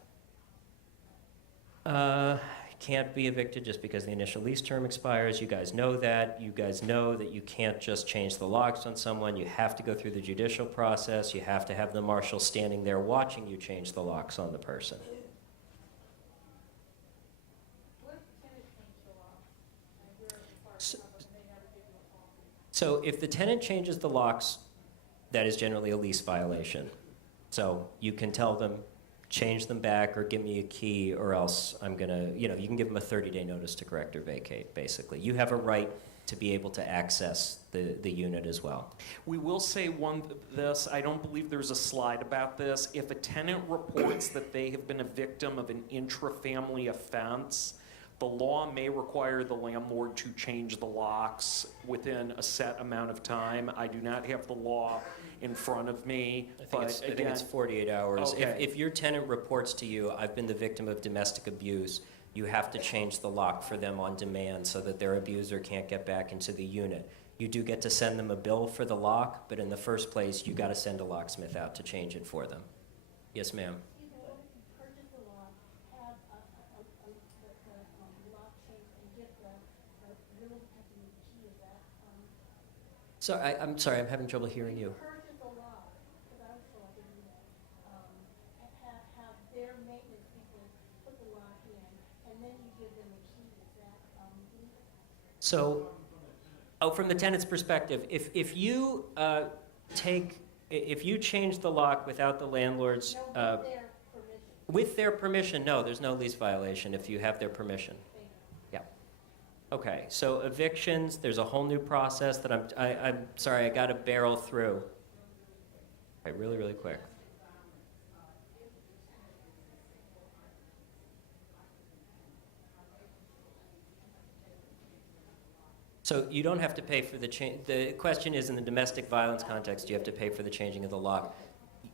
can't be evicted just because the initial lease term expires. You guys know that. You guys know that you can't just change the locks on someone. You have to go through the judicial process. You have to have the marshal standing there watching you change the locks on the person. What if the tenant changed the law? And you're required So- to have it, and they never give you a copy? So if the tenant changes the locks, that is generally a lease violation. So you can tell them, change them back or give me a key or else I'm gonna, you can give them a 30-day notice to correct or vacate, basically. You have a right to be able to access the unit as well. We will say this, I don't believe there's a slide about this. If a tenant reports that they have been a victim of an intra-family offense, the law may require the landlord to change the locks within a set amount of time. I do not have the law in front of me, I think it's 48 hours. Okay. If your tenant reports to you, I've been the victim of domestic abuse, you have to change the lock for them on demand so that their abuser can't get back into the unit. You do get to send them a bill for the lock, but in the first place, you got to send a locksmith out to change it for them. Yes, ma'am. You can order to purchase the law, have the lock changed, and get the real person with the key, is that, So I'm sorry, I'm having trouble hearing you. purchase the law, because I was told I could do that. Have their maintenance people put the lock in, and then you give them a key, is that, legal? So, from the tenant's perspective, if you if you change the lock without the landlord's, No, with their permission, with their permission, no, there's no lease violation if you have their permission. thank you. Yeah. Okay, so evictions, there's a whole new process that I'm sorry, I got to barrel through. Okay, really, really quick. So you don't have to pay for the change. The question is, in the domestic violence context, you have to pay for the changing of the lock.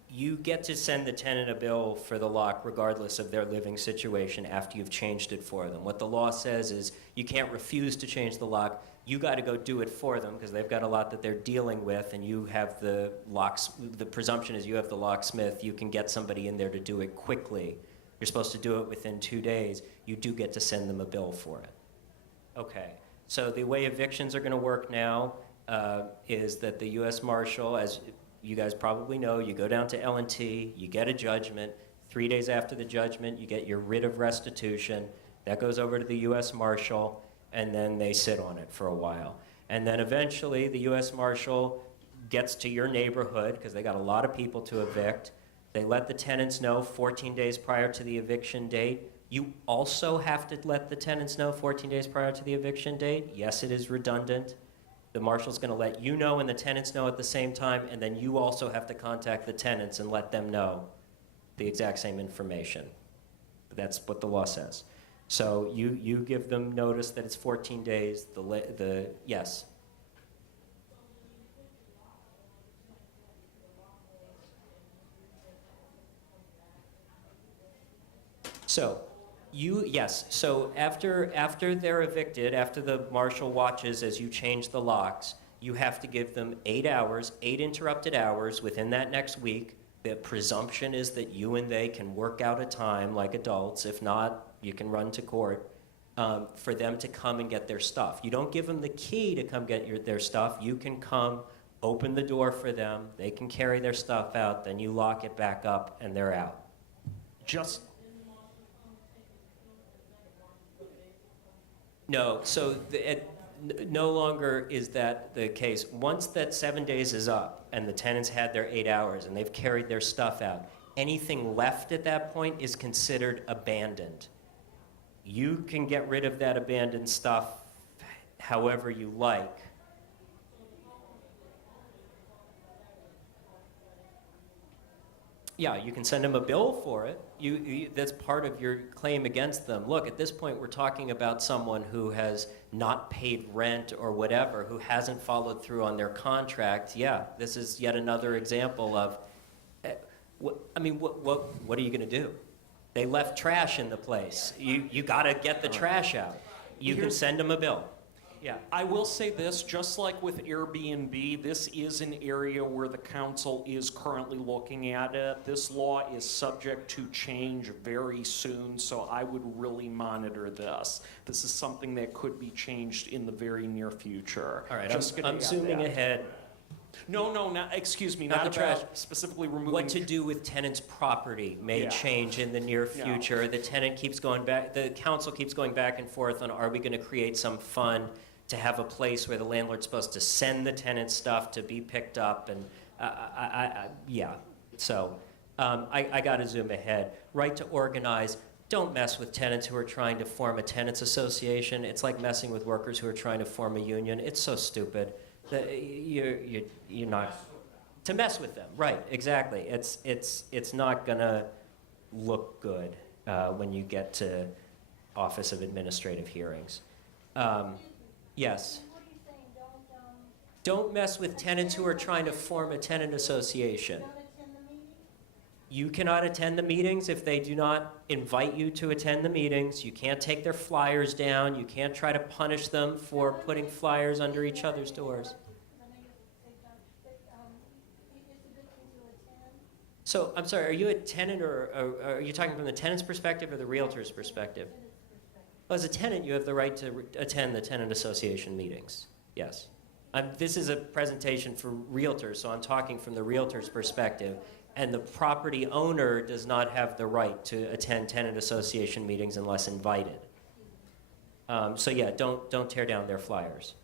You get to send the tenant a bill for the lock regardless of their living situation after you've changed it for them. What the law says is you can't refuse to change the lock. You got to go do it for them because they've got a lot that they're dealing with, and you have the locks. The presumption is you have the locksmith. You can get somebody in there to do it quickly. You're supposed to do it within 2 days. You do get to send them a bill for it. Okay. So the way evictions are going to work now is that the U.S. Marshal, as you guys probably know, you go down to L&T, you get a judgment. 3 days after the judgment, you get your writ of restitution. That goes over to the U.S. Marshal, and then they sit on it for a while. And then eventually, the U.S. Marshal gets to your neighborhood, because they got a lot of people to evict. They let the tenants know 14 days prior to the eviction date. You also have to let the tenants know 14 days prior to the eviction date. Yes, it is redundant. The marshal's going to let you know and the tenants know at the same time, and then you also have to contact the tenants and let them know the exact same information. That's what the law says. So you give them notice that it's 14 days. Yes. So so after they're evicted, after the marshal watches as you change the locks, you have to give them 8 hours, 8 interrupted hours within that next week. The presumption is that you and they can work out a time like adults. If not, you can run to court for them to come and get their stuff. You don't give them the key to come get their stuff. You can come, open the door for them. They can carry their stuff out. Then you lock it back up and they're out. Just No, so no longer is that the case. Once that 7 days is up and the tenants had their 8 hours and they've carried their stuff out, anything left at that point is considered abandoned. You can get rid of that abandoned stuff however you like. Yeah, you can send them a bill for it. That's part of your claim against them. Look, at this point, we're talking about someone who has not paid rent or whatever, who hasn't followed through on their contract. Yeah, this is yet another example of, what are you going to do? They left trash in the place. You got to get the trash out. You can send them a bill. Yeah. I will say this, just like with Airbnb, this is an area where the council is currently looking at it. This law is subject to change very soon, so I would really monitor this. This is something that could be changed in the very near future. All right, Just gonna I'm add zooming that. ahead. No, excuse me, Not not the trash. about specifically removing. What to do with tenants' property may Yeah. change in the near Yeah. future. The tenant keeps going back, the council keeps going back and forth on, are we going to create some fund to have a place where the landlord's supposed to send the tenant stuff to be picked up? And yeah, so I got to zoom ahead. Right to organize. Don't mess with tenants who are trying to form a tenants association. It's like messing with workers who are trying to form a union. It's so stupid. You're not to mess with them, right? Exactly. It's not gonna look good when you get to Office of Administrative Hearings. Yes. What are you saying, Don't mess with tenants who are trying to form a tenant association. don't attend the meeting? You cannot attend the meetings if they do not invite you to attend the meetings. You can't take their flyers down. You can't try to punish them for putting flyers under each other's doors. I know you have to take time, but, it's a good thing to attend. So, I'm sorry, are you a tenant or are you talking from the tenant's perspective or the realtor's perspective? Well, as a tenant, you have the right to attend the tenant association meetings. Yes. This is a presentation for realtors, so I'm talking from the realtor's perspective. And the property owner does not have the right to attend tenant association meetings unless invited. So yeah, don't tear down their flyers.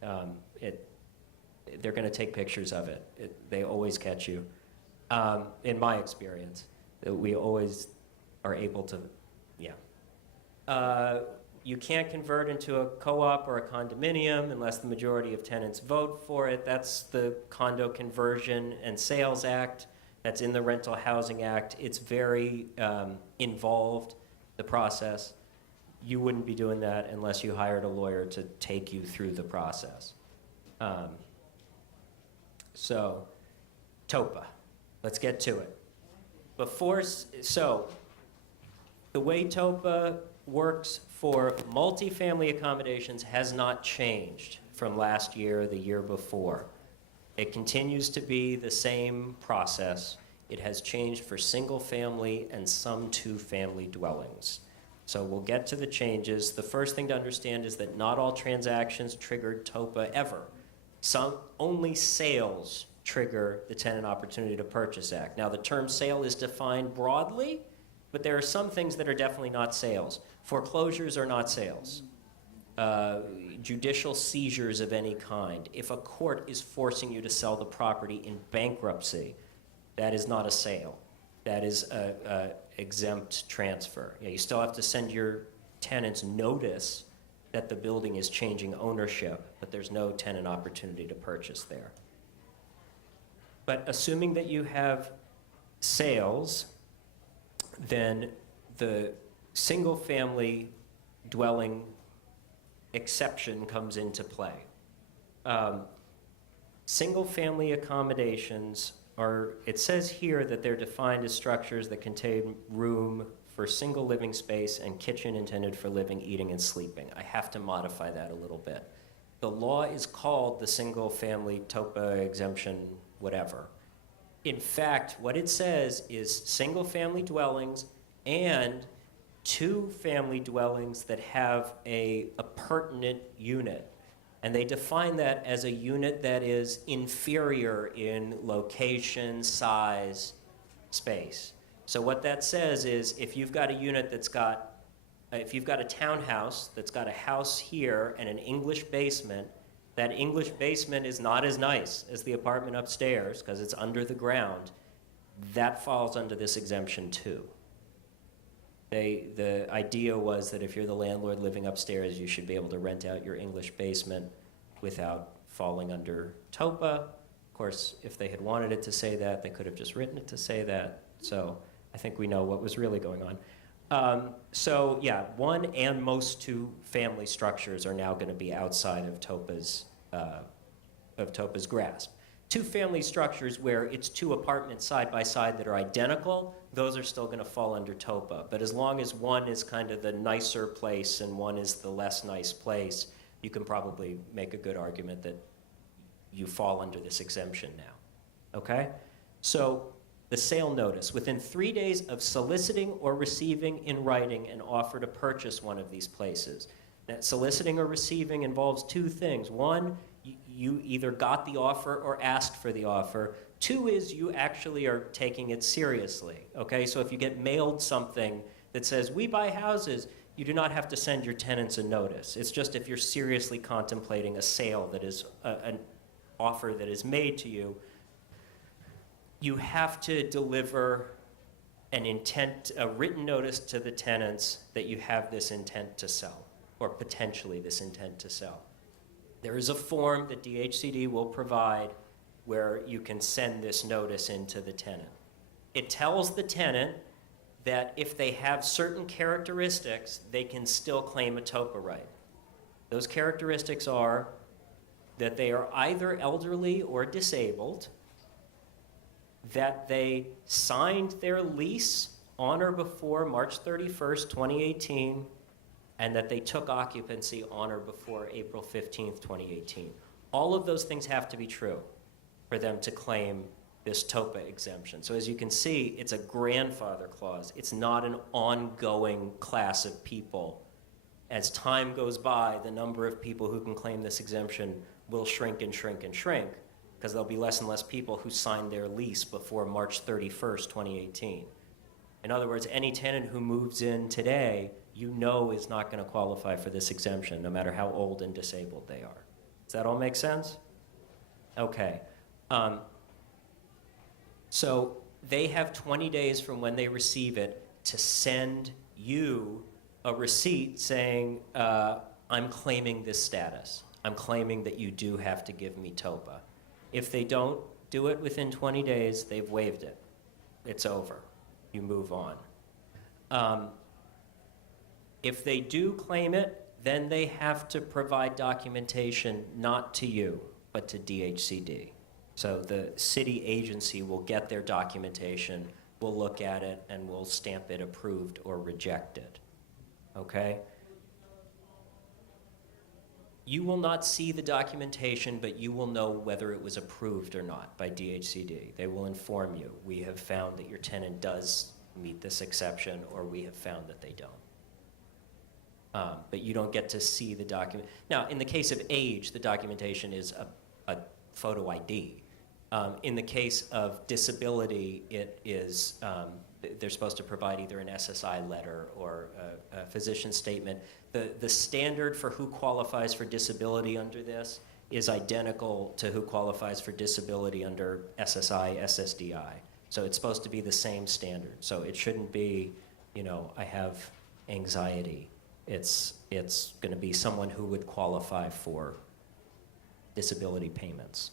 They're going to take pictures of it. They always catch you. In my experience, we always are able to, yeah. You can't convert into a co-op or a condominium unless the majority of tenants vote for it. That's the Condo Conversion and Sales Act. That's in the Rental Housing Act. It's very involved, the process. You wouldn't be doing that unless you hired a lawyer to take you through the process. So, TOPA. Let's get to it. So, the way TOPA works for multifamily accommodations has not changed from last year or the year before. It continues to be the same process. It has changed for single family and some two-family dwellings. So we'll get to the changes. The first thing to understand is that not all transactions triggered TOPA ever. Only sales trigger the Tenant Opportunity to Purchase Act. Now the term sale is defined broadly, but there are some things that are definitely not sales. Foreclosures are not sales. Judicial seizures of any kind. If a court is forcing you to sell the property in bankruptcy, that is not a sale. That is a exempt transfer. Yeah, you still have to send your tenants notice that the building is changing ownership, but there's no tenant opportunity to purchase there. But assuming that you have sales, then the single-family dwelling exception comes into play. Single-family accommodations are, it says here that they're defined as structures that contain room for single living space and kitchen intended for living, eating, and sleeping. I have to modify that a little bit. The law is called the single-family TOPA exemption, whatever. In fact, what it says is single-family dwellings and two-family dwellings that have a pertinent unit. And they define that as a unit that is inferior in location, size, space. So what that says is if you've got a unit that's got, if you've got a townhouse that's got a house here and an English basement, that English basement is not as nice as the apartment upstairs because it's under the ground, that falls under this exemption too. The idea was that if you're the landlord living upstairs, you should be able to rent out your English basement without falling under TOPA. Of course, if they had wanted it to say that, they could have just written it to say that. So I think we know what was really going on. So yeah, one and most two family structures are now going to be outside of TOPA's grasp. Two family structures where it's two apartments side by side that are identical, those are still going to fall under TOPA. But as long as one is kind of the nicer place and one is the less nice place, you can probably make a good argument that you fall under this exemption now, okay? So the sale notice, within 3 days of soliciting or receiving in writing an offer to purchase one of these places. Now, soliciting or receiving involves two things. One, you either got the offer or asked for the offer. Two is you actually are taking it seriously, okay? So if you get mailed something that says, we buy houses, you do not have to send your tenants a notice. It's just if you're seriously contemplating a sale that is an offer that is made to you, you have to deliver a written notice to the tenants that you have this intent to sell, or potentially this intent to sell. There is a form that DHCD will provide where you can send this notice into the tenant. It tells the tenant that if they have certain characteristics, they can still claim a TOPA right. Those characteristics are that they are either elderly or disabled, that they signed their lease on or before March 31st, 2018, and that they took occupancy on or before April 15th, 2018. All of those things have to be true for them to claim this TOPA exemption. So as you can see, it's a grandfather clause. It's not an ongoing class of people. As time goes by, the number of people who can claim this exemption will shrink and shrink and shrink, because there'll be less and less people who signed their lease before March 31st, 2018. In other words, any tenant who moves in today, you know is not going to qualify for this exemption, no matter how old and disabled they are. Does that all make sense? Okay. So they have 20 days from when they receive it to send you a receipt saying, I'm claiming this status. I'm claiming that you do have to give me TOPA. If they don't do it within 20 days, they've waived it. It's over. You move on. If they do claim it, then they have to provide documentation not to you, but to DHCD. So the city agency will get their documentation, will look at it, and will stamp it approved or rejected. Okay? You will not see the documentation, but you will know whether it was approved or not by DHCD. They will inform you. We have found that your tenant does meet this exception, or we have found that they don't. But you don't get to see the document. Now, in the case of age, the documentation is a photo ID. In the case of disability, it is, they're supposed to provide either an SSI letter or a physician statement. The standard for who qualifies for disability under this is identical to who qualifies for disability under SSI, SSDI. So it's supposed to be the same standard. So it shouldn't be, I have anxiety. It's going to be someone who would qualify for disability payments.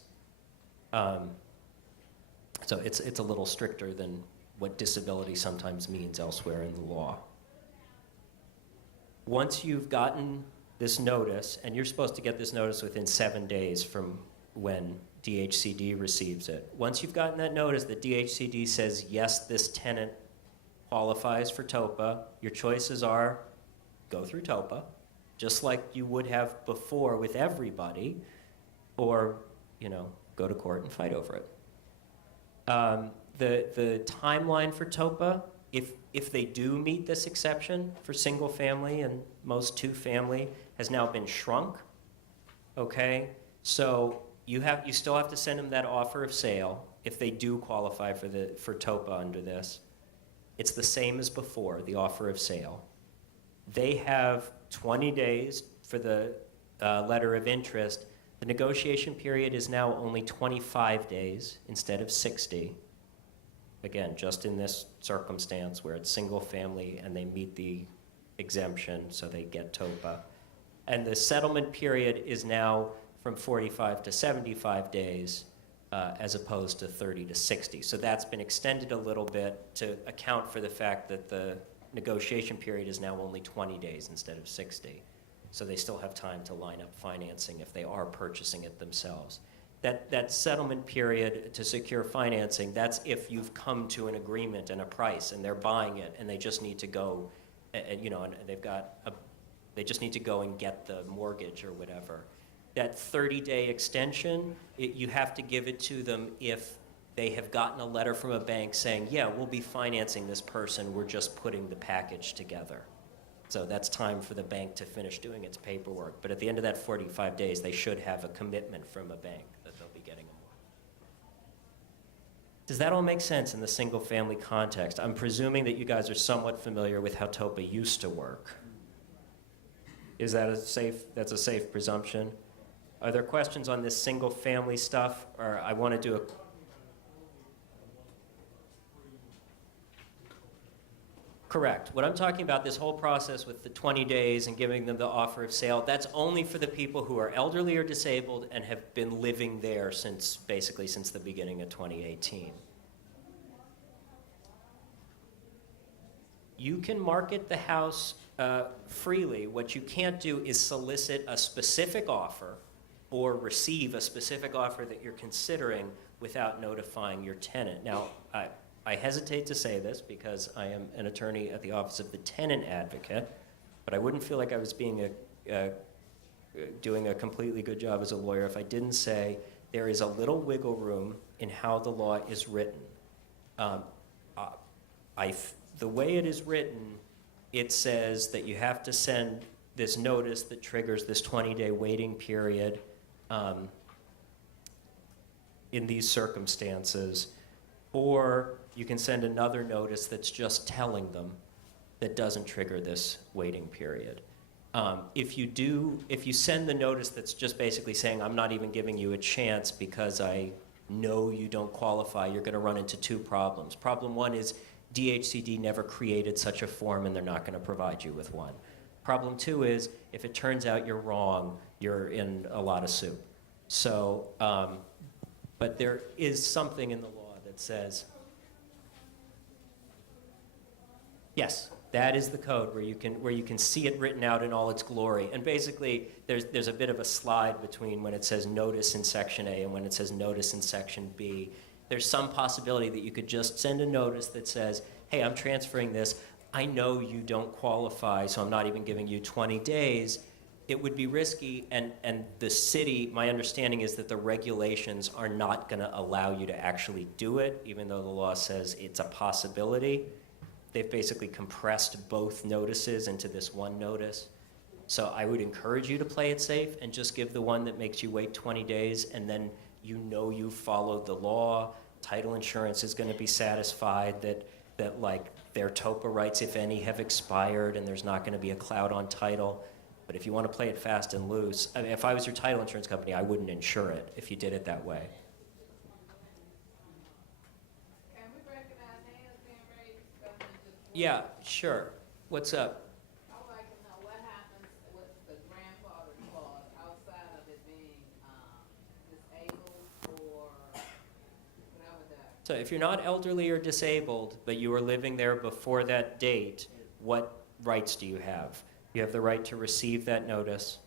So it's a little stricter than what disability sometimes means elsewhere in the law. Once you've gotten this notice, and you're supposed to get this notice within 7 days from when DHCD receives it. Once you've gotten that notice that DHCD says, yes, this tenant qualifies for TOPA, your choices are go through TOPA, just like you would have before with everybody, or, go to court and fight over it. The timeline for TOPA, if they do meet this exception for single family and most two family, has now been shrunk. Okay, so you still have to send them that offer of sale if they do qualify for TOPA under this. It's the same as before, the offer of sale. They have 20 days for the letter of interest. The negotiation period is now only 25 days instead of 60. Again, just in this circumstance where it's single family and they meet the exemption, so they get TOPA. And the settlement period is now from 45 to 75 days as opposed to 30 to 60. So that's been extended a little bit to account for the fact that the negotiation period is now only 20 days instead of 60. So they still have time to line up financing if they are purchasing it themselves. That settlement period to secure financing, that's if you've come to an agreement and a price and they're buying it and they just need to go, and they've got They just need to go and get the mortgage or whatever. That 30-day extension, you have to give it to them if they have gotten a letter from a bank saying, yeah, we'll be financing this person, we're just putting the package together. So that's time for the bank to finish doing its paperwork. But at the end of that 45 days, they should have a commitment from a bank that they'll be getting a mortgage. Does that all make sense in the single-family context? I'm presuming that you guys are somewhat familiar with how TOPA used to work. Is that that's a safe presumption? Are there questions on this single-family stuff? Or I want to do a... Correct. What I'm talking about, this whole process with the 20 days and giving them the offer of sale, that's only for the people who are elderly or disabled and have been living there basically since the beginning of 2018. You can market the house freely. What you can't do is solicit a specific offer or receive a specific offer that you're considering without notifying your tenant. Now, I hesitate to say this because I am an attorney at the Office of the Tenant Advocate, but I wouldn't feel like I was doing a completely good job as a lawyer if I didn't say there is a little wiggle room in how the law is written. The way it is written, it says that you have to send this notice that triggers this 20-day waiting period in these circumstances, or you can send another notice that's just telling them that doesn't trigger this waiting period. If you send the notice that's just basically saying, I'm not even giving you a chance because I know you don't qualify, you're gonna run into two problems. Problem one is DHCD never created such a form and they're not gonna provide you with one. Problem two is, if it turns out you're wrong, you're in a lot of soup. So, but there is something in the law that says, yes, that is the code where you can see it written out in all its glory. And basically, there's a bit of a slide between when it says notice in Section A and when it says notice in Section B. There's some possibility that you could just send a notice that says, hey, I'm transferring this. I know you don't qualify, so I'm not even giving you 20 days. It would be risky, and the city, my understanding is that the regulations are not going to allow you to actually do it, even though the law says it's a possibility. They've basically compressed both notices into this one notice. So I would encourage you to play it safe and just give the one that makes you wait 20 days, and then you know you followed the law. Title insurance is going to be satisfied that like their TOPA rights, if any, have expired and there's not going to be a cloud on title. But if you want to play it fast and loose, I mean, if I was your title insurance company, I wouldn't insure it if you did it that way. Can we recognize hands being raised? Yeah, sure. What's up? I would like to know what happens with the grandfather clause outside of it being disabled or whatever that. So if you're not elderly or disabled, but you were living there before that date, what rights do you have? You have the right to receive that notice.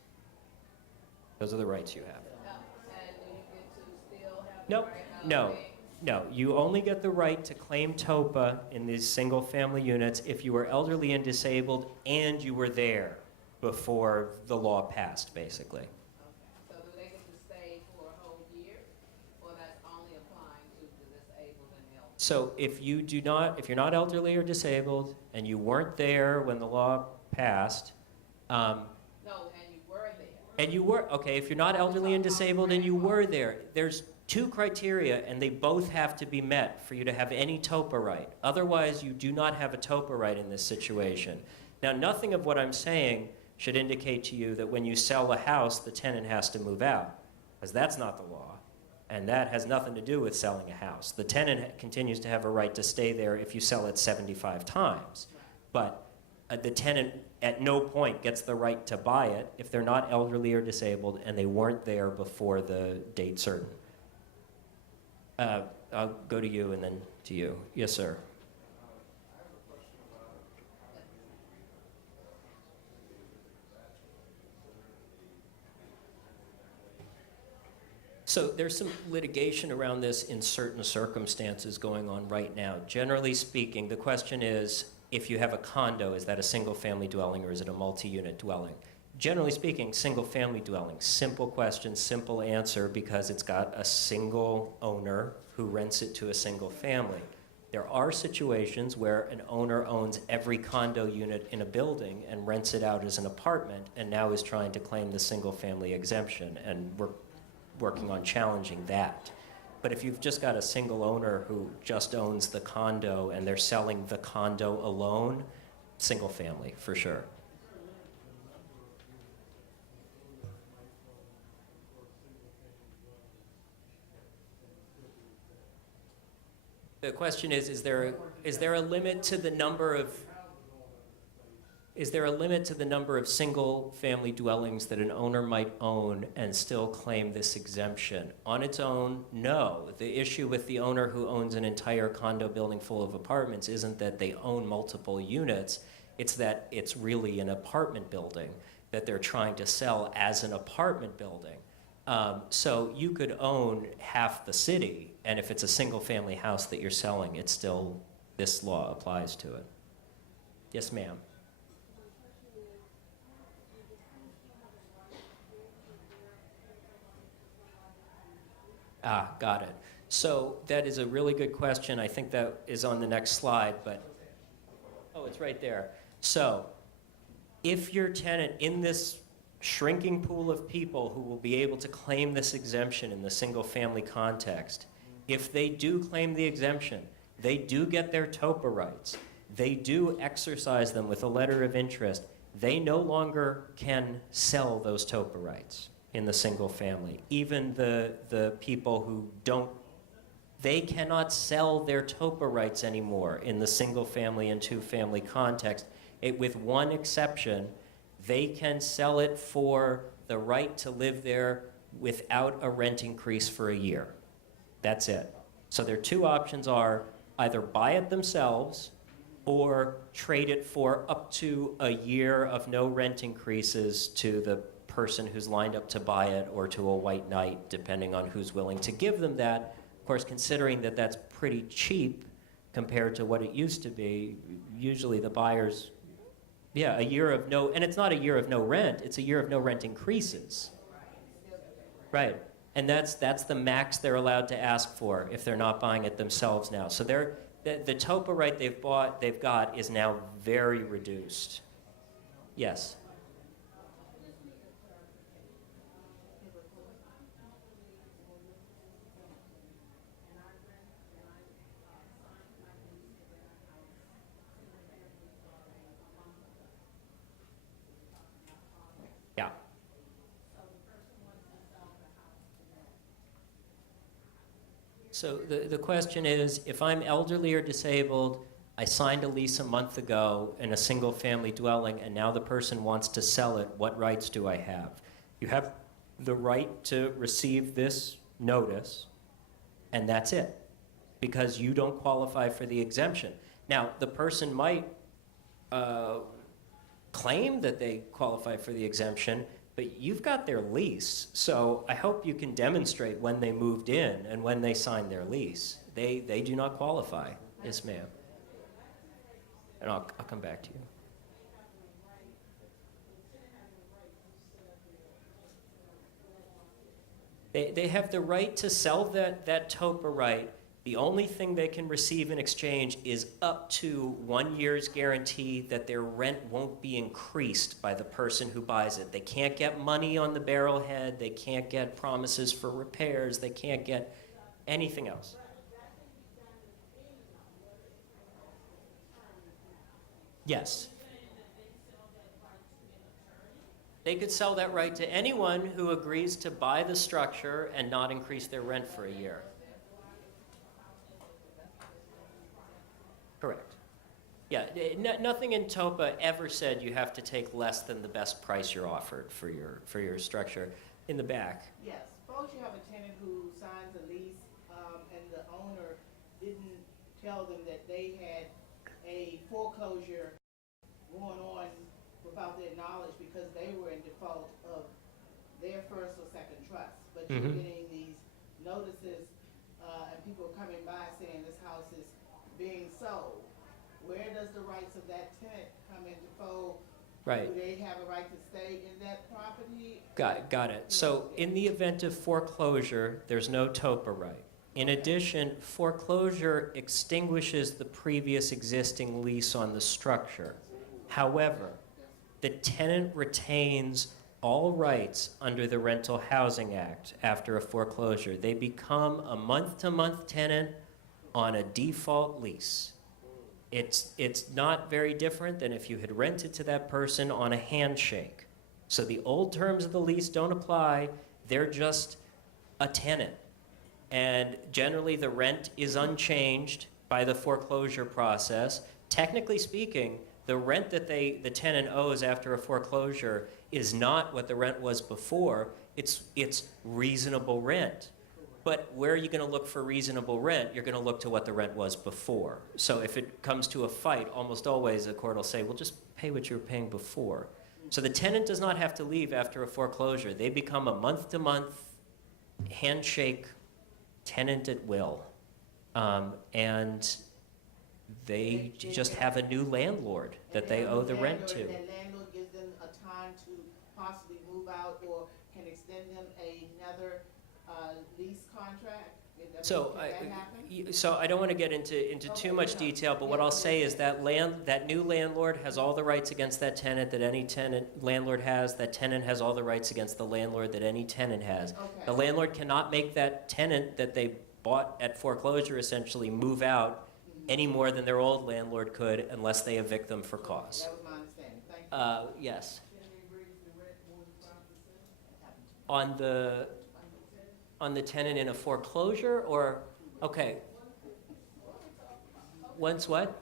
Those are the rights you have. And do you get to still have the Nope. right of No. being- No, you only get the right to claim TOPA in these single-family units if you were elderly and disabled and you were there before the law passed, basically. Okay. So do they get to stay for a whole year, or that's only applying to the disabled and the elderly? So if you're not elderly or disabled and you weren't there when the law passed, No, and you were there. okay, if you're not elderly and disabled and you were there, there's two criteria and they both have to be met for you to have any TOPA right. Otherwise, you do not have a TOPA right in this situation. Now, nothing of what I'm saying should indicate to you that when you sell a house, the tenant has to move out, because that's not the law. And that has nothing to do with selling a house. The tenant continues to have a right to stay there if you sell it 75 times. But the tenant at no point gets the right to buy it if they're not elderly or disabled and they weren't there before the date certain. I'll go to you and then to you. Yes, sir. So there's some litigation around this in certain circumstances going on right now. Generally speaking, the question is, if you have a condo, is that a single-family dwelling or is it a multi-unit dwelling? Generally speaking, single-family dwelling. Simple question, simple answer, because it's got a single owner who rents it to a single family. There are situations where an owner owns every condo unit in a building and rents it out as an apartment and now is trying to claim the single-family exemption, and we're working on challenging that. But if you've just got a single owner who just owns the condo and they're selling the condo alone, single family for sure. The question is there a limit to the number of single-family dwellings that an owner might own and still claim this exemption? On its own, no. The issue with the owner who owns an entire condo building full of apartments isn't that they own multiple units, it's that it's really an apartment building that they're trying to sell as an apartment building. So you could own half the city, and if it's a single-family house that you're selling, it's still, this law applies to it. Yes, ma'am. Ah, got it. So that is a really good question. I think that is on the next slide, but, oh, it's right there. So if your tenant in this shrinking pool of people who will be able to claim this exemption in the single-family context, if they do claim the exemption, they do get their TOPA rights. They do exercise them with a letter of interest. They no longer can sell those TOPA rights in the single family. Even the people who don't, they cannot sell their TOPA rights anymore in the single family and two family context. With one exception, they can sell it for the right to live there without a rent increase for a year. That's it. So their two options are either buy it themselves or trade it for up to a year of no rent increases to the person who's lined up to buy it, or to a white knight, depending on who's willing to give them that. Of course, considering that that's pretty cheap compared to what it used to be, usually the buyers, yeah, a year of no, and it's not a year of no rent, it's a year of no rent increases. Right, and that's the max they're allowed to ask for if they're not buying it themselves now. So the TOPA right they've got is now very reduced. Yes. Yeah. So the question is, if I'm elderly or disabled, I signed a lease a month ago in a single-family dwelling, and now the person wants to sell it, what rights do I have? You have the right to receive this notice, and that's it, because you don't qualify for the exemption. Now, the person might claim that they qualify for the exemption, but you've got their lease, so I hope you can demonstrate when they moved in and when they signed their lease. They do not qualify. Yes, ma'am. And I'll come back to you. They have the right to sell that TOPA right. The only thing they can receive in exchange is up to 1 year's guarantee that their rent won't be increased by the person who buys it. They can't get money on the barrelhead. They can't get promises for repairs. They can't get anything else. Yes. They could sell that right to anyone who agrees to buy the structure and not increase their rent for a year. Correct. Yeah, nothing in TOPA ever said you have to take less than the best price you're offered for your structure. In the back. Yes, suppose you have a tenant who signs a lease, and the owner didn't tell them that they had a foreclosure going on without their knowledge because they were in default of their first or second trust. But you're getting these notices, and people coming by saying this house is being sold. where does the rights of that tenant come into fold? Right. Do they have a right to stay in that property? Got it. So in the event of foreclosure, there's no TOPA right. In addition, foreclosure extinguishes the previous existing lease on the structure. However, the tenant retains all rights under the Rental Housing Act after a foreclosure. They become a month-to-month tenant on a default lease. It's not very different than if you had rented to that person on a handshake. So the old terms of the lease don't apply. They're just a tenant. And generally, the rent is unchanged by the foreclosure process. Technically speaking, the rent that the tenant owes after a foreclosure is not what the rent was before. It's reasonable rent. But where are you going to look for reasonable rent? You're going to look to what the rent was before. So if it comes to a fight, almost always the court will say, well, just pay what you were paying before. So the tenant does not have to leave after a foreclosure. They become a month-to-month handshake tenant at will. And they just have a new landlord that they owe the rent to. That landlord gives them a time to possibly move out or can extend them another lease contract? So Can that happen? so I don't want to get into too much detail, but what I'll say is that new landlord has all the rights against that tenant that any landlord has. That tenant has all the rights against the landlord that any tenant has. Okay. The landlord cannot make that tenant that they bought at foreclosure essentially move out any more than their old landlord could unless they evict them for cause. That was my understanding. Thank you. Yes. Can they raise the rent more than 5%? On the tenant in a foreclosure, or, okay. Once what?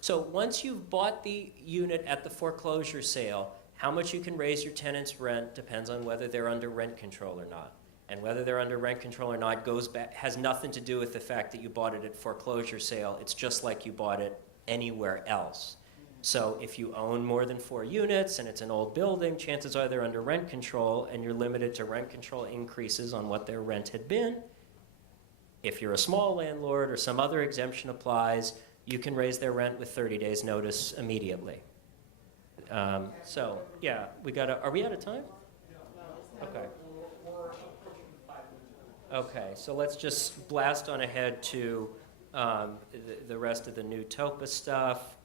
So once you've bought the unit at the foreclosure sale, how much you can raise your tenant's rent depends on whether they're under rent control or not. And whether they're under rent control or not has nothing to do with the fact that you bought it at foreclosure sale. It's just like you bought it anywhere else. So if you own more than 4 units and it's an old building, chances are they're under rent control and you're limited to rent control increases on what their rent had been. If you're a small landlord or some other exemption applies, you can raise their rent with 30 days notice immediately. So, yeah, are we out of time? Okay. Okay, so let's just blast on ahead to the rest of the new TOPA stuff.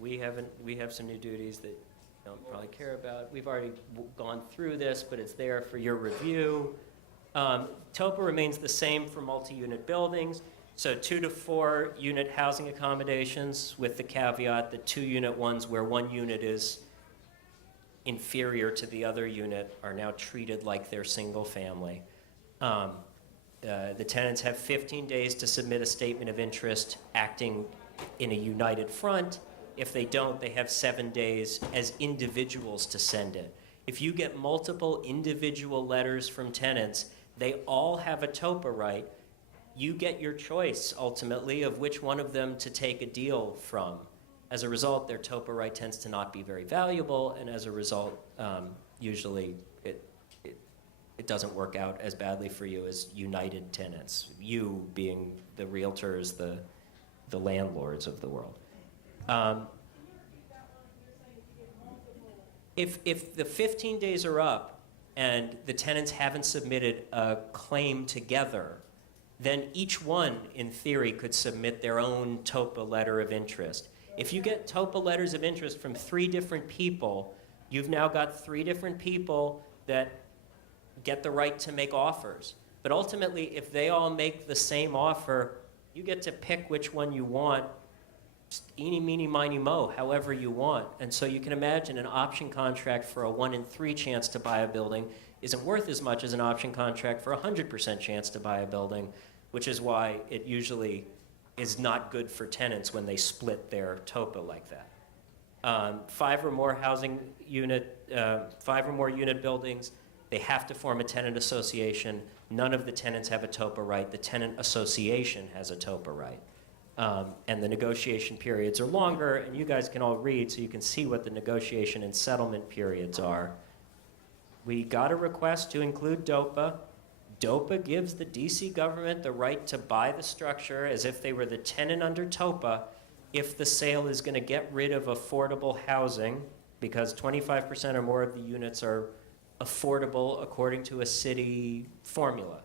We have some new duties that you don't probably care about. We've already gone through this, but it's there for your review. TOPA remains the same for multi-unit buildings. So 2 to 4 unit housing accommodations with the caveat that 2-unit ones where 1 unit is inferior to the other unit are now treated like they're single family. The tenants have 15 days to submit a statement of interest acting in a united front. If they don't, they have 7 days as individuals to send it. If you get multiple individual letters from tenants, they all have a TOPA right. You get your choice, ultimately, of which one of them to take a deal from. As a result, their TOPA right tends to not be very valuable, and as a result, usually it doesn't work out as badly for you as united tenants, you being the realtors, the landlords of the world. If the 15 days are up and the tenants haven't submitted a claim together, then each one, in theory, could submit their own TOPA letter of interest. If you get TOPA letters of interest from 3 different people, you've now got 3 different people that get the right to make offers. But ultimately, if they all make the same offer, you get to pick which one you want, just eeny, meeny, miny, mo, however you want. And so you can imagine an option contract for a 1 in 3 chance to buy a building isn't worth as much as an option contract for a 100% chance to buy a building, which is why it usually is not good for tenants when they split their TOPA like that. 5 or more unit buildings, they have to form a tenant association. None of the tenants have a TOPA right. The tenant association has a TOPA right. And the negotiation periods are longer, and you guys can all read so you can see what the negotiation and settlement periods are. We got a request to include DOPA. DOPA gives the DC government the right to buy the structure as if they were the tenant under TOPA if the sale is going to get rid of affordable housing, because 25% or more of the units are affordable according to a city formula.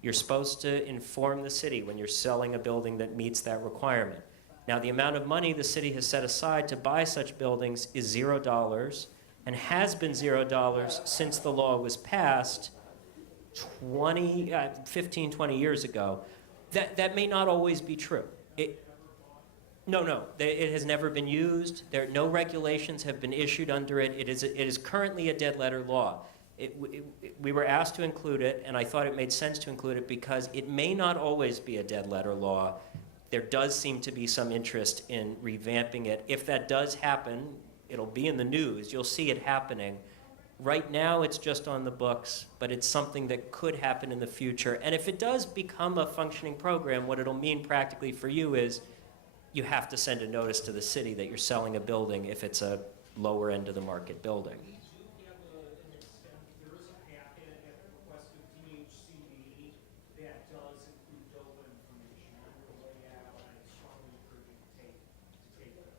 You're supposed to inform the city when you're selling a building that meets that requirement. Now, the amount of money the city has set aside to buy such buildings is $0 and has been $0 since the law was passed 15, 20 years ago. That may not always be true. No, it has never been used. No regulations have been issued under it. It is currently a dead letter law. We were asked to include it, and I thought it made sense to include it because it may not always be a dead letter law. There does seem to be some interest in revamping it. If that does happen, it'll be in the news. You'll see it happening. Right now, it's just on the books, but it's something that could happen in the future. And if it does become a functioning program, what it'll mean practically for you is you have to send a notice to the city that you're selling a building if it's a lower end of the market building. There is a packet at the request of DHCD that does include DOPA information on your way out. I strongly encourage you to take this.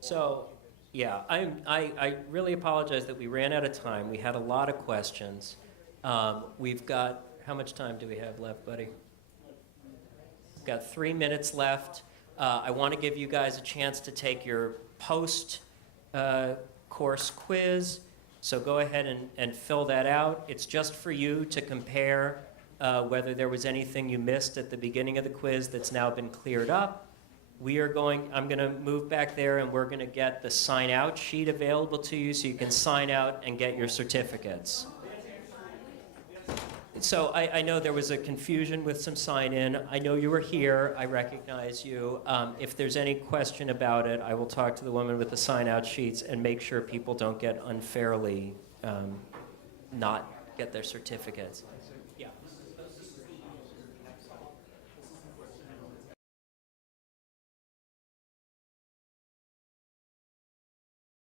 So, yeah, I really apologize that we ran out of time. We had a lot of questions. We've got, how much time do we have left, buddy? We've got 3 minutes left. I want to give you guys a chance to take your post-course quiz. So go ahead and fill that out. It's just for you to compare whether there was anything you missed at the beginning of the quiz that's now been cleared up. I'm going to move back there, and we're going to get the sign-out sheet available to you so you can sign out and get your certificates. So I know there was a confusion with some sign-in. I know you were here. I recognize you. If there's any question about it, I will talk to the woman with the sign-out sheets and make sure people don't get unfairly not get their certificates.